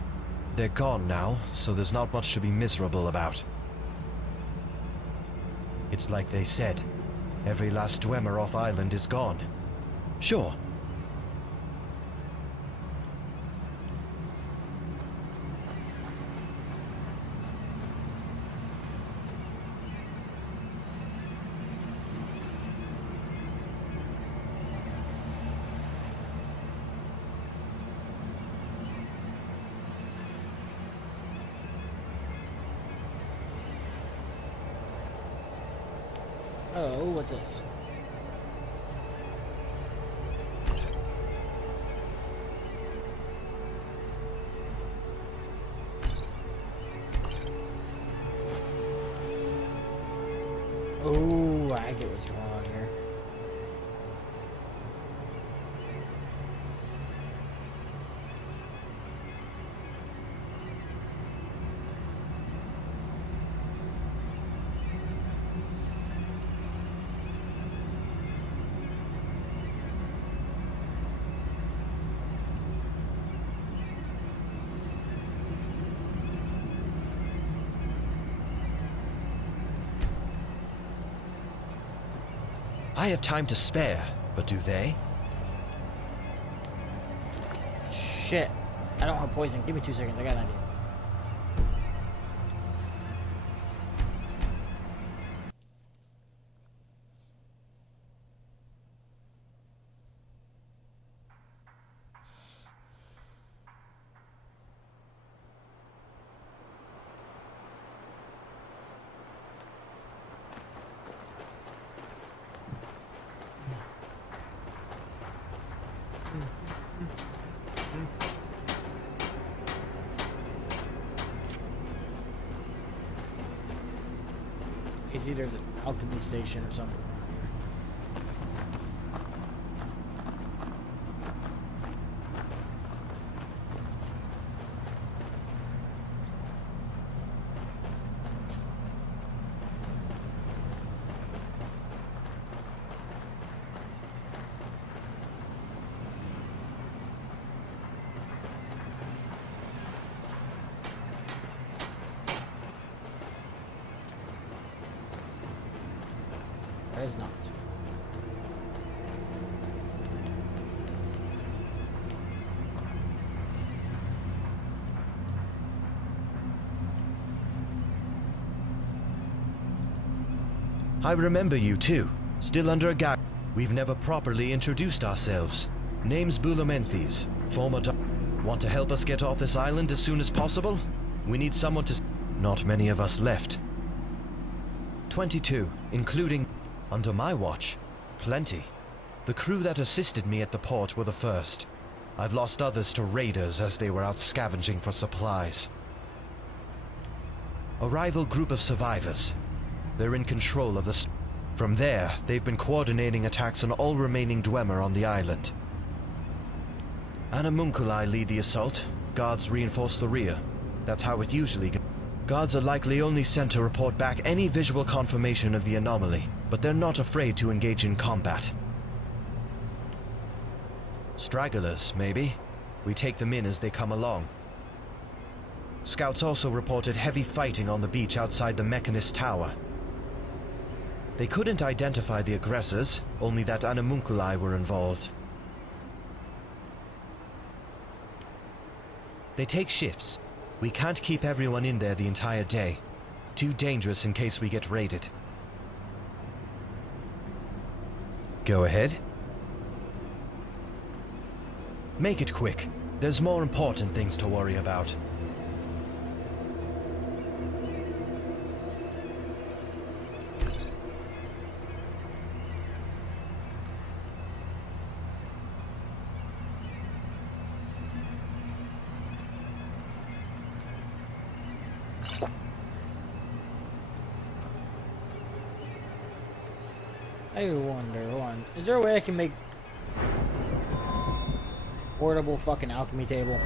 They're gone now, so there's not much to be miserable about. It's like they said. Every last Dwemer off island is gone. Sure. Oh, what's this? I get what's going on here. I have time to spare, but do they? Shit. I don't have poison. Give me 2 seconds. I got an idea. You see, there's an alchemy station or something. There is not. I remember you too. Still under a gag. We've never properly introduced ourselves. Name's Bulamenthes, former Want to help us get off this island as soon as possible? We need someone to... Not many of us left. 22, including... Under my watch. Plenty. The crew that assisted me at the port were the first. I've lost others to raiders as they were out scavenging for supplies. A rival group of survivors. They're in control of the... From there, they've been coordinating attacks on all remaining Dwemer on the island. Anamunculai lead the assault. Guards reinforce the rear. That's how it usually goes. Guards are likely only sent to report back any visual confirmation of the anomaly, but they're not afraid to engage in combat. Stragglers, maybe. We take them in as they come along. Scouts also reported heavy fighting on the beach outside the Mechanist Tower. They couldn't identify the aggressors, only that Anamunculai were involved. They take shifts. We can't keep everyone in there the entire day. Too dangerous in case we get raided. Go ahead. Make it quick. There's more important things to worry about. I wonder, is there a way I can make portable fucking alchemy table?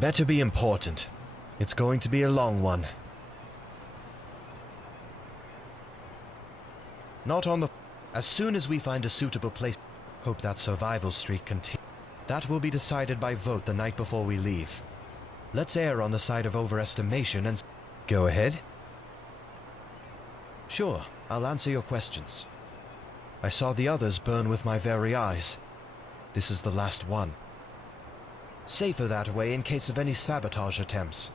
Better be important. It's going to be a long one. Not on the... As soon as we find a suitable place... Hope that survival streak continues. That will be decided by vote the night before we leave. Let's err on the side of overestimation and... Go ahead. Sure, I'll answer your questions. I saw the others burn with my very eyes. This is the last one. Safer that way in case of any sabotage attempts.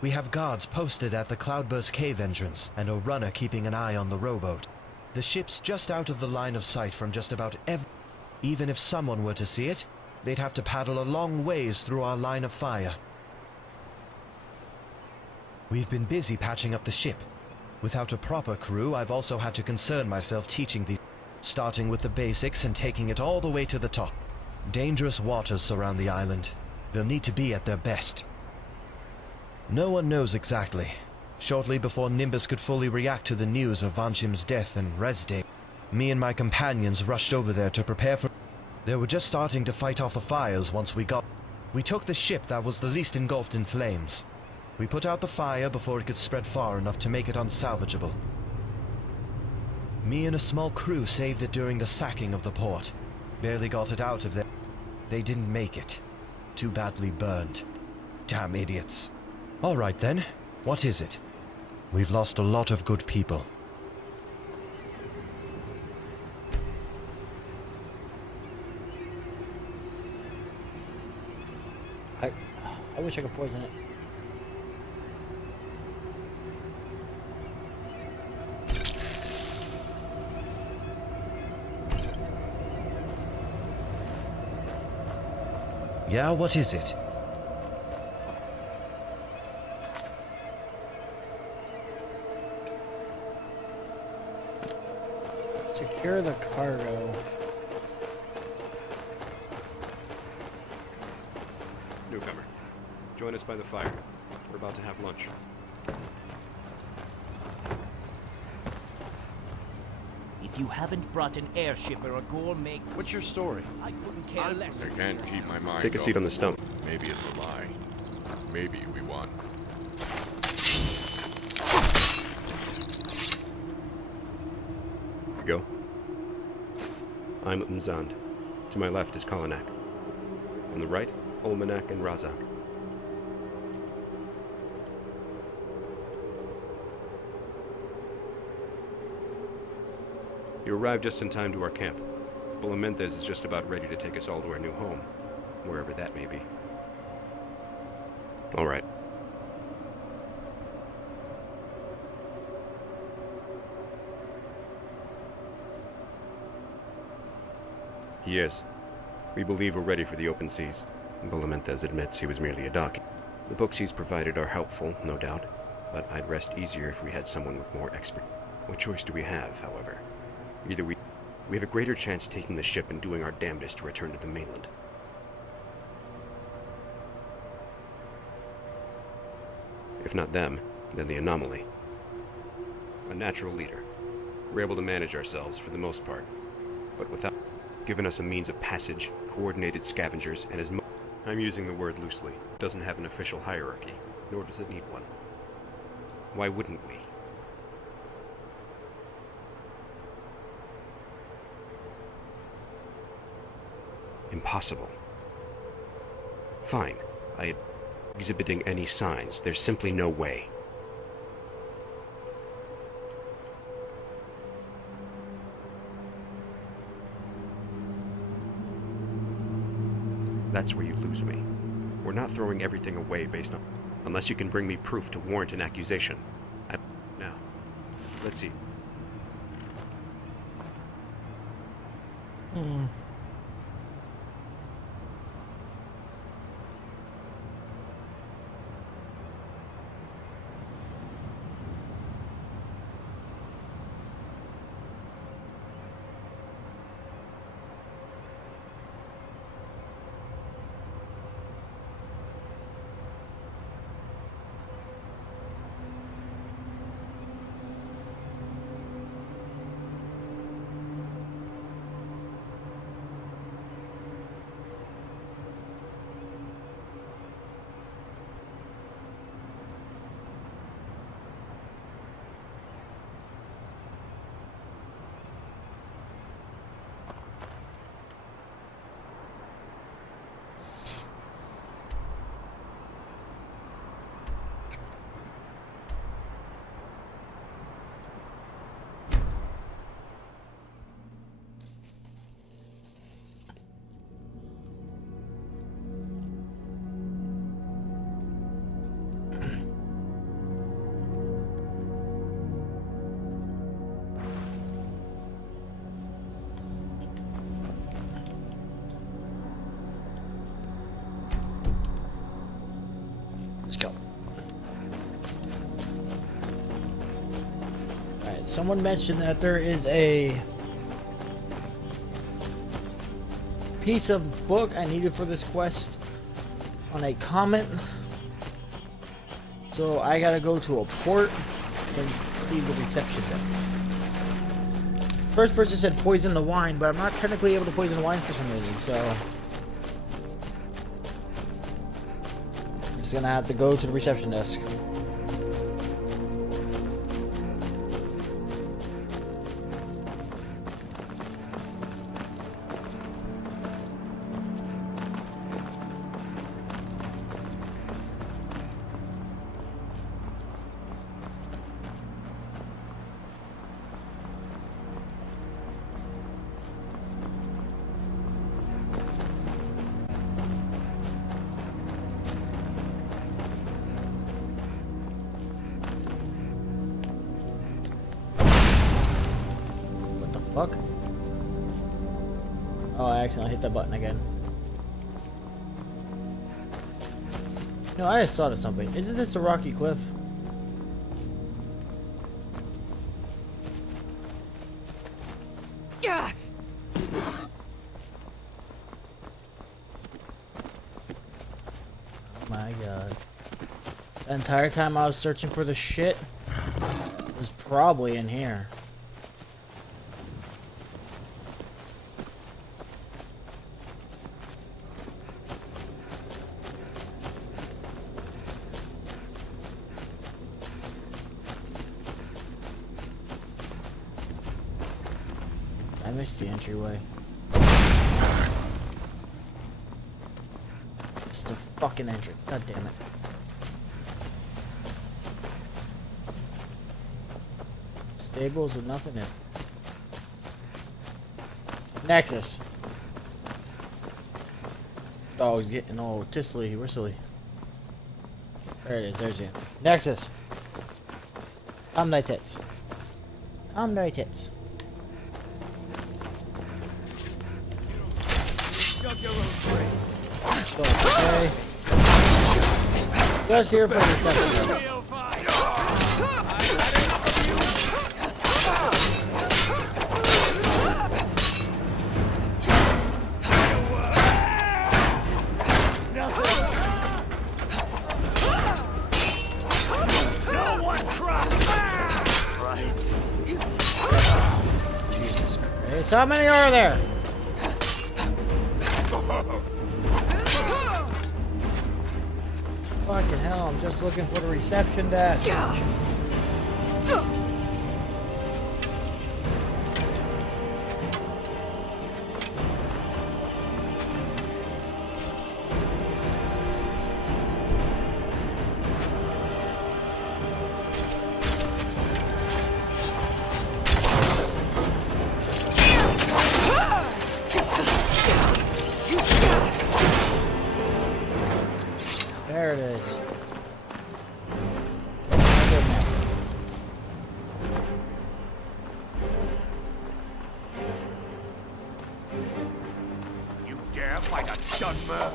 We have guards posted at the Cloudburst Cave entrance and a runner keeping an eye on the rowboat. The ship's just out of the line of sight from just about even if someone were to see it, they'd have to paddle a long ways through our line of fire. We've been busy patching up the ship. Without a proper crew, I've also had to concern myself teaching these, starting with the basics and taking it all the way to the top. Dangerous waters surround the island. They'll need to be at their best. No one knows exactly. Shortly before Nimbus could fully react to the news of Vanchim's death and Resday, me and my companions rushed over there to prepare for... They were just starting to fight off the fires once we got... We took the ship that was the least engulfed in flames. We put out the fire before it could spread far enough to make it unsalvageable. Me and a small crew saved it during the sacking of the port. Barely got it out of there. They didn't make it. Too badly burned. Damn idiots. Alright then, what is it? We've lost a lot of good people. I wish I could poison it. Yeah, what is it? Secure the cargo. Newcomer, join us by the fire. We're about to have lunch. If you haven't brought an airship or a gourmet... What's your story? I couldn't care less. I can't keep my mind Take a seat off. on the stump. Maybe it's a lie. Maybe we won. Go. I'm Mzand. To my left is Kalanak. On the right, Olmanak and Razak. You arrived just in time to our camp. Bulamenthes is just about ready to take us all to our new home, wherever that may be. All right. He is. We believe we're ready for the open seas. Bulamenthes admits he was merely a dock. The books he's provided are helpful, no doubt, but I'd rest easier if we had someone with more expert. What choice do we have, however? Either we have a greater chance taking the ship and doing our damnedest to return to the mainland. If not them, then the anomaly. A natural leader. We're able to manage ourselves for the most part, but without giving us a means of passage, coordinated scavengers, and as I'm using the word loosely. It doesn't have an official hierarchy, nor does it need one. Why wouldn't we? Impossible. Fine. I exhibiting any signs. There's simply no way. That's where you lose me. We're not throwing everything away based on... Unless you can bring me proof to warrant an accusation. Now, let's see. Someone mentioned that there is a piece of book I needed for this quest on a comment. So I gotta go to a port and see the reception desk. First person said poison the wine, but I'm not technically able to poison the wine for some reason, so I'm just gonna have to go to the reception desk. Fuck. Oh, I accidentally hit that button again. No, I just thought of something. Isn't this the rocky cliff? Yeah. Oh my god. The entire time I was searching for the shit, it was probably in here. I missed the entryway. It's the fucking entrance. God damn it. Stables with nothing in. Nexus. Oh, he's getting all tissly, whistly. There it is. There's it. Nexus. Calm thy tits. Calm thy tits. Okay. Just here for the receptionist. Jesus Christ. How many are there? Fucking hell, I'm just looking for the reception desk. There it is. You dare fight a Dunmer?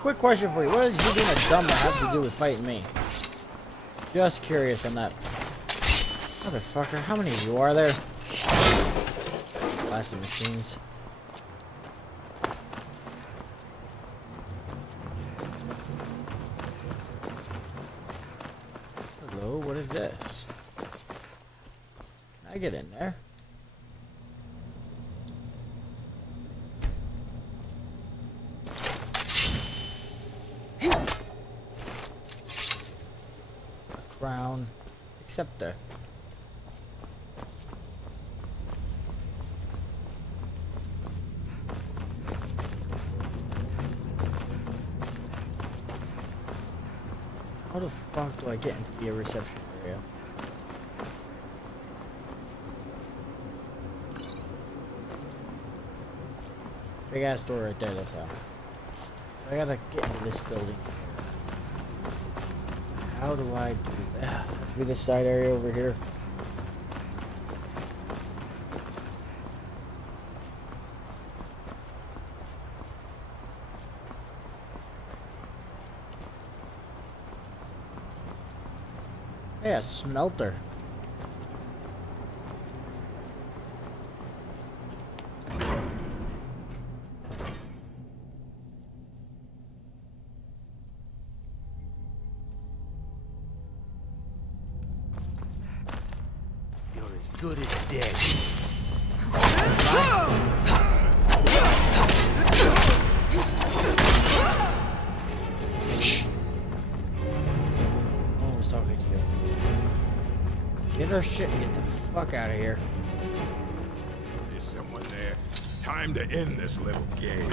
Quick question for you. What does you being a dumber have to do with fighting me? Just curious on that. Motherfucker, how many of you are there? Classic machines. Hello, what is this? Can I get in there? A crown. Scepter. How the fuck do I get into the reception area? Big ass door right there, that's how. So I gotta get into this building. How do I do that? Let's be this side area over here. Hey, a smelter. You're as good as dead. Shh. No one was talking to you. Let's get our shit and get the fuck out of here. Is someone there? Time to end this little game.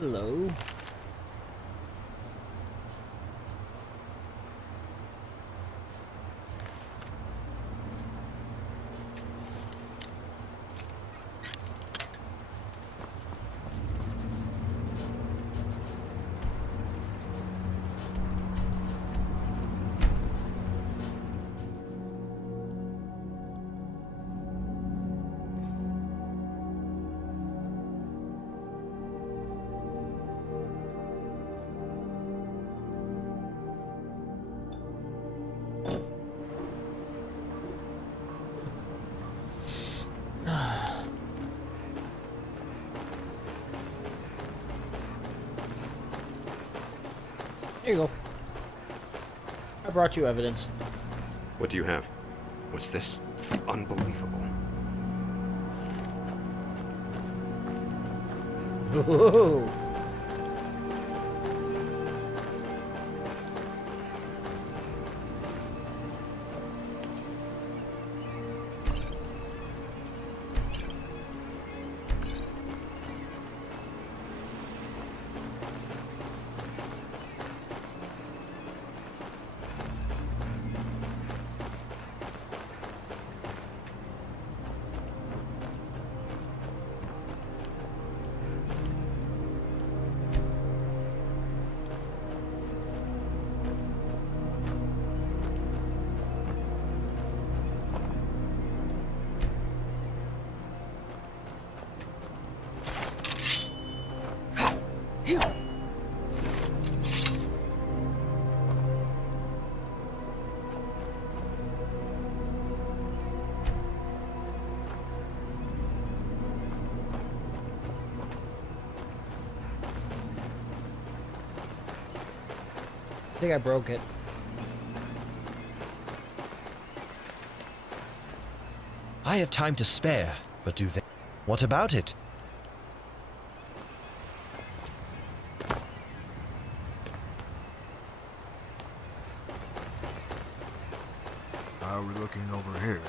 Hello. Here you go. I brought you evidence. What do you have? What's this? Unbelievable. Whoa. I think I broke it. I have time to spare, but do they? What about it? How are we looking over here?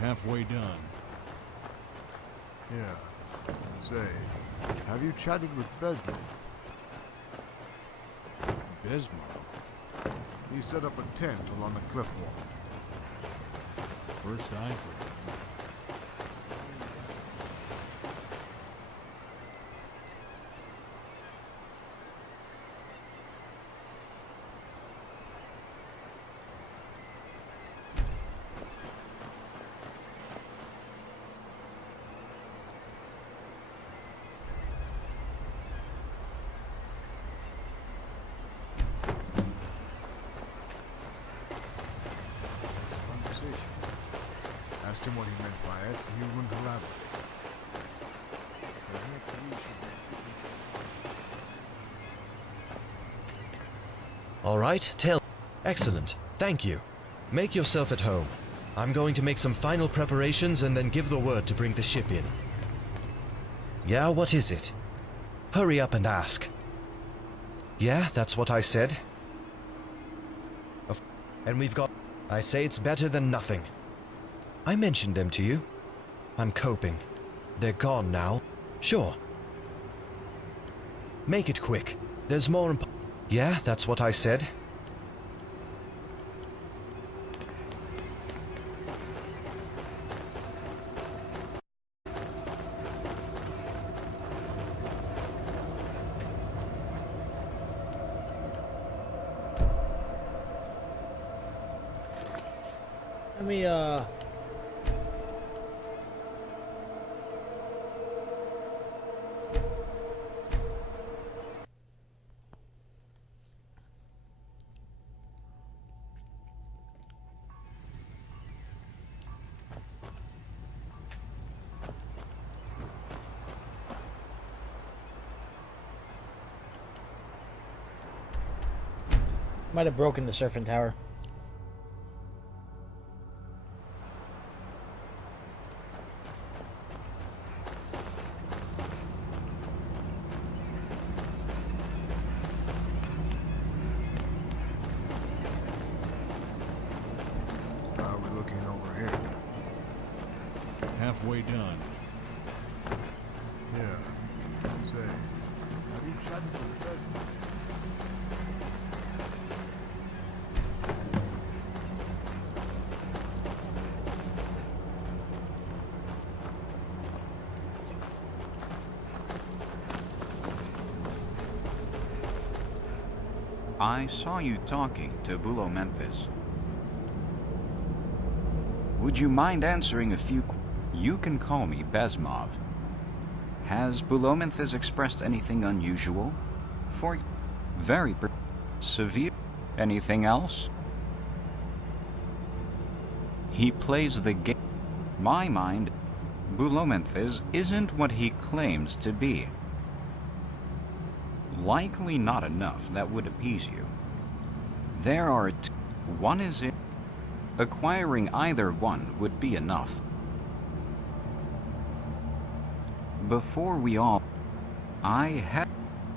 Halfway done. Yeah. Say, have you chatted with Besman? Bismarck. He set up a tent along the cliff wall. First I've heard. Asked him what he meant by it, and he wouldn't elaborate. All right, tell. Excellent. Thank you. Make yourself at home. I'm going to make some final preparations and then give the word to bring the ship in. Yeah, what is it? Hurry up and ask. Yeah, that's what I said. And we've got... I say it's better than nothing. I mentioned them to you. I'm coping. They're gone now. Sure. Make it quick. There's more Yeah, that's what I said. me, might have broken the surfing tower. How are we looking over here? Halfway done. Yeah. Say, have you chatted with Besma? I saw you talking to Bulomenthis. Would you mind answering a few You can call me Besmov. Has Bulomenthis expressed anything unusual? For very severe? Anything else? He plays the game. My mind, Bulomenthis isn't what he claims to be. Likely not enough that would appease you. There are two. One is it. Acquiring either one would be enough. Before we all... I had...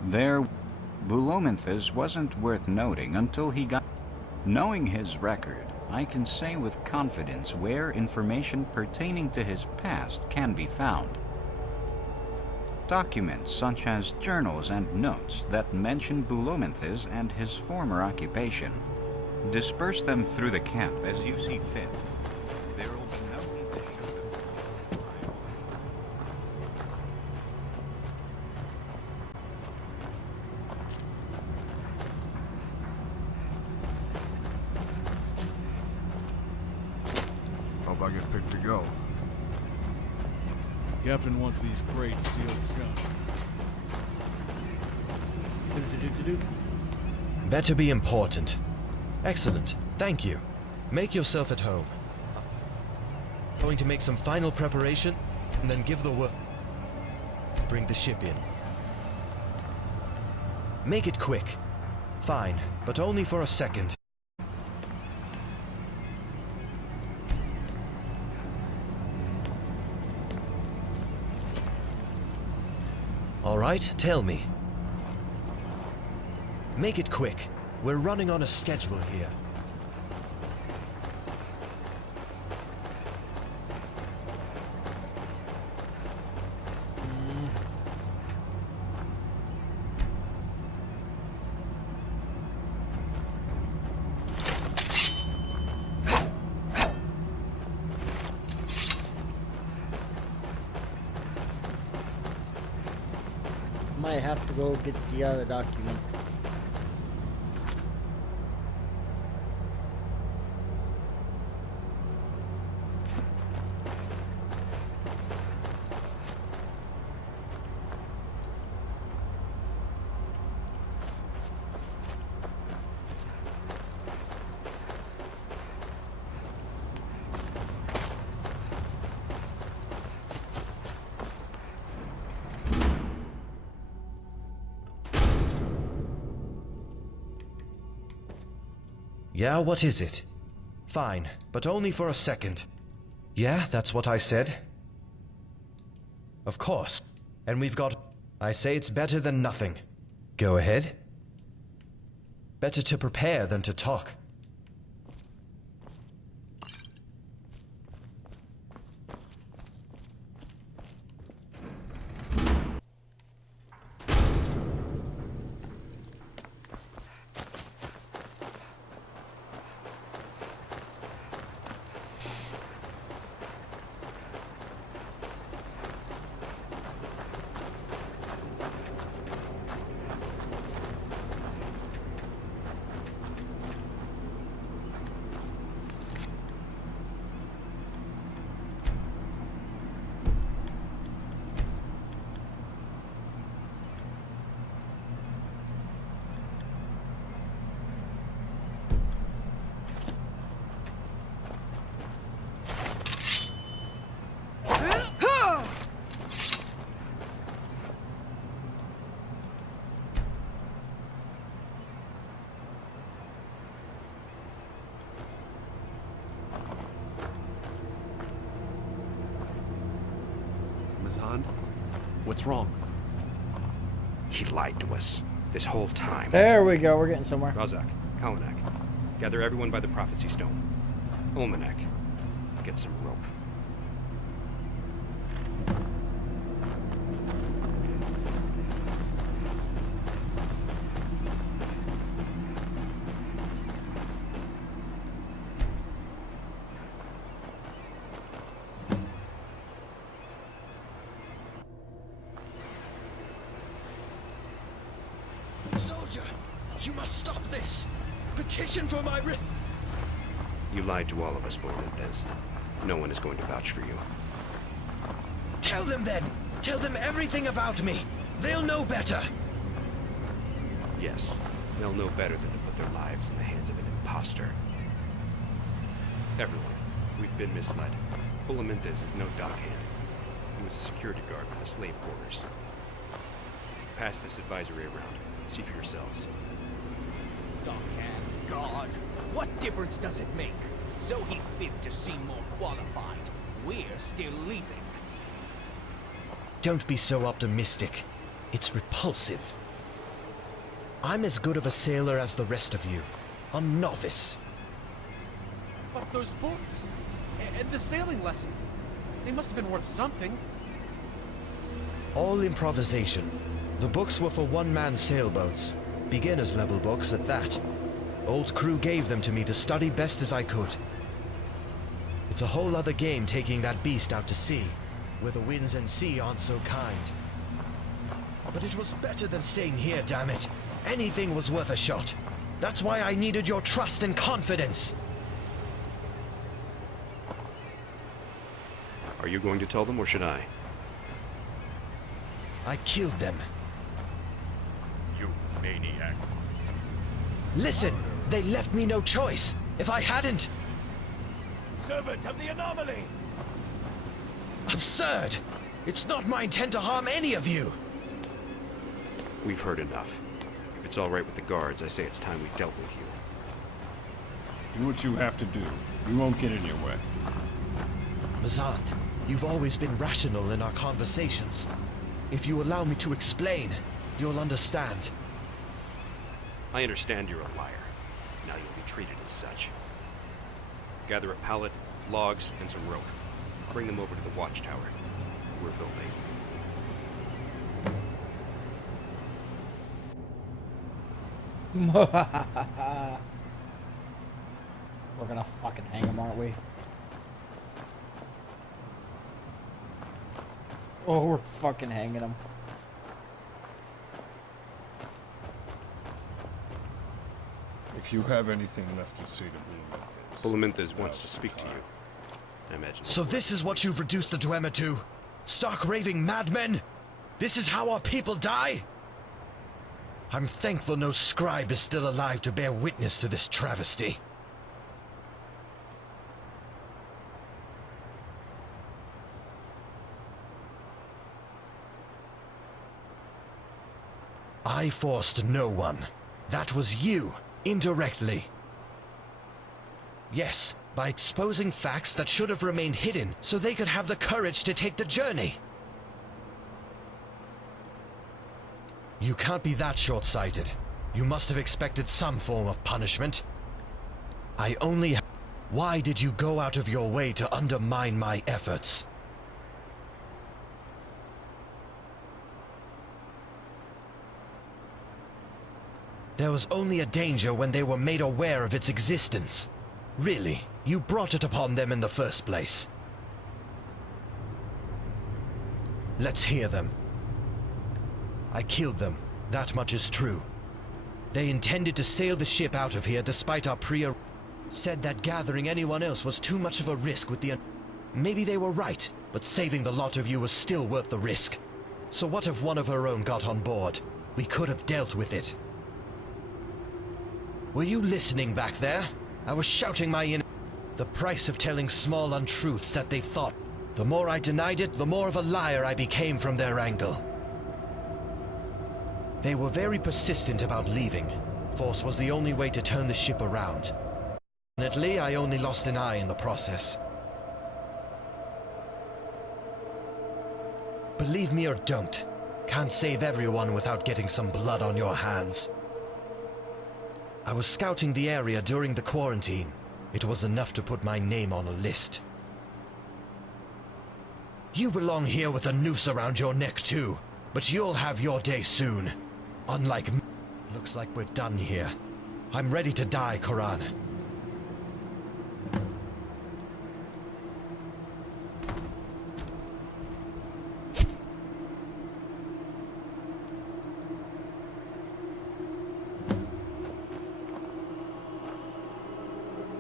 There... Bulomenthis wasn't worth noting until he got... Knowing his record, I can say with confidence where information pertaining to his past can be found. Documents such as journals and notes that mention Bulomenthis and his former occupation. Disperse them through the camp as you see fit. There will be no need to show them. Hope I get picked to go. Captain wants these crates sealed shut. Better be important. Excellent. Thank you. Make yourself at home. Going to make some final preparation, and then give the word. Bring the ship in. Make it quick. Fine, but only for a second. All right, tell me. Make it quick. We're running on a schedule here. Might have to go get the other document. Yeah, what is it? Fine, but only for a second. Yeah, that's what I said. Of course. And we've got... I say it's better than nothing. Go ahead. Better to prepare than to talk. Bond? What's wrong? He lied to us this whole time. There we go, we're getting somewhere. Razak, Kalanak, gather everyone by the Prophecy Stone. Ulmanek, get some rope. Soldier, you must stop this. Petition for my You lied to all of us, Bolintes. No one is going to vouch for you. Tell them then. Tell them everything about me. They'll know better. Yes, they'll know better than to put their lives in the hands of an imposter. Everyone, we've been misled. Bolintes is no dockhand. He was a security guard for the slave quarters. Pass this advisory around. See for yourselves. Dockhand, God. What difference does it make? So he fibbed to seem more qualified. We're still leaving. Don't be so optimistic. It's repulsive. I'm as good of a sailor as the rest of you. A novice. But those books and the sailing lessons, they must have been worth something. All improvisation. The books were for one-man sailboats. Beginner's level books at that. Old crew gave them to me to study best as I could. It's a whole other game taking that beast out to sea, where the winds and sea aren't so kind. But it was better than staying here, damn it. Anything was worth a shot. That's why I needed your trust and confidence. Are you going to tell them, or should I? I killed them. You maniac. Listen, they left me no choice. If I hadn't... Servant of the anomaly! Absurd! It's not my intent to harm any of you. We've heard enough. If it's all right with the guards, I say it's time we dealt with you. Do what you have to do. We won't get in your way. Mazant, you've always been rational in our conversations. If you allow me to explain, you'll understand. I understand you're a liar. Now you'll be treated as such. Gather a pallet, logs, and some rope. Bring them over to the watchtower. We're building. We're gonna fucking hang him, aren't we? Oh, we're fucking hanging him. If you have anything left to say to Bolintes wants to speak to you. I imagine. So this is what you've reduced the Duema to? Stark raving madmen? This is how our people die? I'm thankful no scribe is still alive to bear witness to this travesty. I forced no one. That was you, indirectly. Yes, by exposing facts that should have remained hidden so they could have the courage to take the journey. You can't be that short-sighted. You must have expected some form of punishment. I only... Why did you go out of your way to undermine my efforts? There was only a danger when they were made aware of its existence. Really, you brought it upon them in the first place. Let's hear them. I killed them. That much is true. They intended to sail the ship out of here despite our said that gathering anyone else was too much of a risk with the... Maybe they were right, but saving the lot of you was still worth the risk. So what if one of her own got on board? We could have dealt with it. Were you listening back there? I was shouting my the price of telling small untruths that they thought. The more I denied it, the more of a liar I became from their angle. They were very persistent about leaving. Force was the only way to turn the ship around. Fortunately, I only lost an eye in the process. Believe me or don't. Can't save everyone without getting some blood on your hands. I was scouting the area during the quarantine. It was enough to put my name on a list. You belong here with a noose around your neck too, but you'll have your day soon. Unlike me. Looks like we're done here. I'm ready to die, Koran.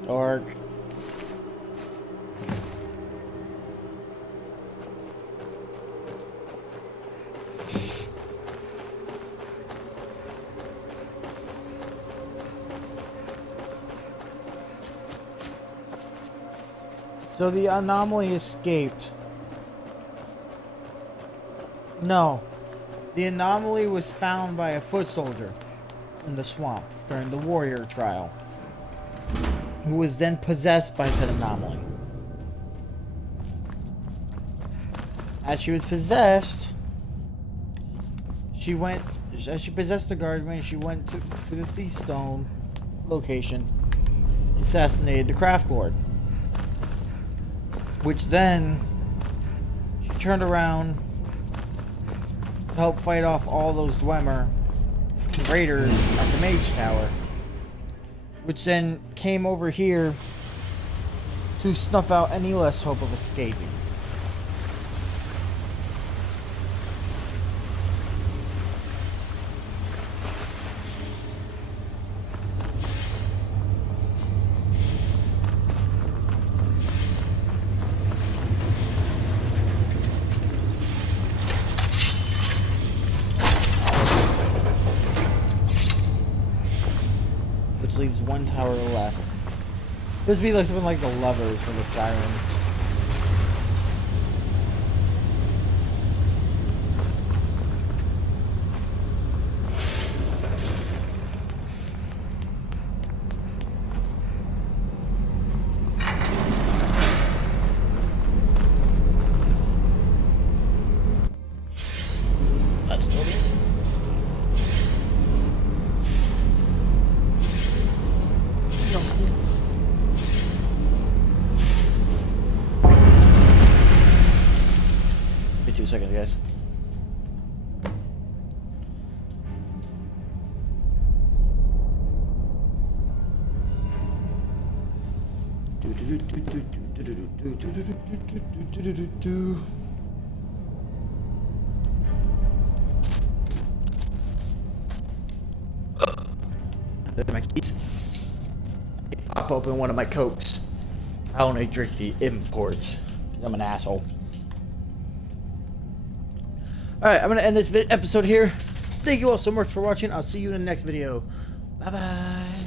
Dark. So the anomaly escaped. No. The anomaly was found by a foot soldier in the swamp during the warrior trial, who was then possessed by said anomaly. As she was possessed, as she possessed the guardsman, she went to the Thief Stone location, assassinated the Craft Lord. Which then, she turned around to help fight off all those Dwemer raiders at the Mage Tower. Which then came over here to snuff out any less hope of escaping. Leaves one tower left. This would be like something like the levers for the sirens. Let's do it. Give me 2 seconds, guys. There's my keys. Pop open one of my Cokes. I only drink the imports. Because I'm an asshole. Alright, I'm going to end this episode here. Thank you all so much for watching. I'll see you in the next video. Bye-bye.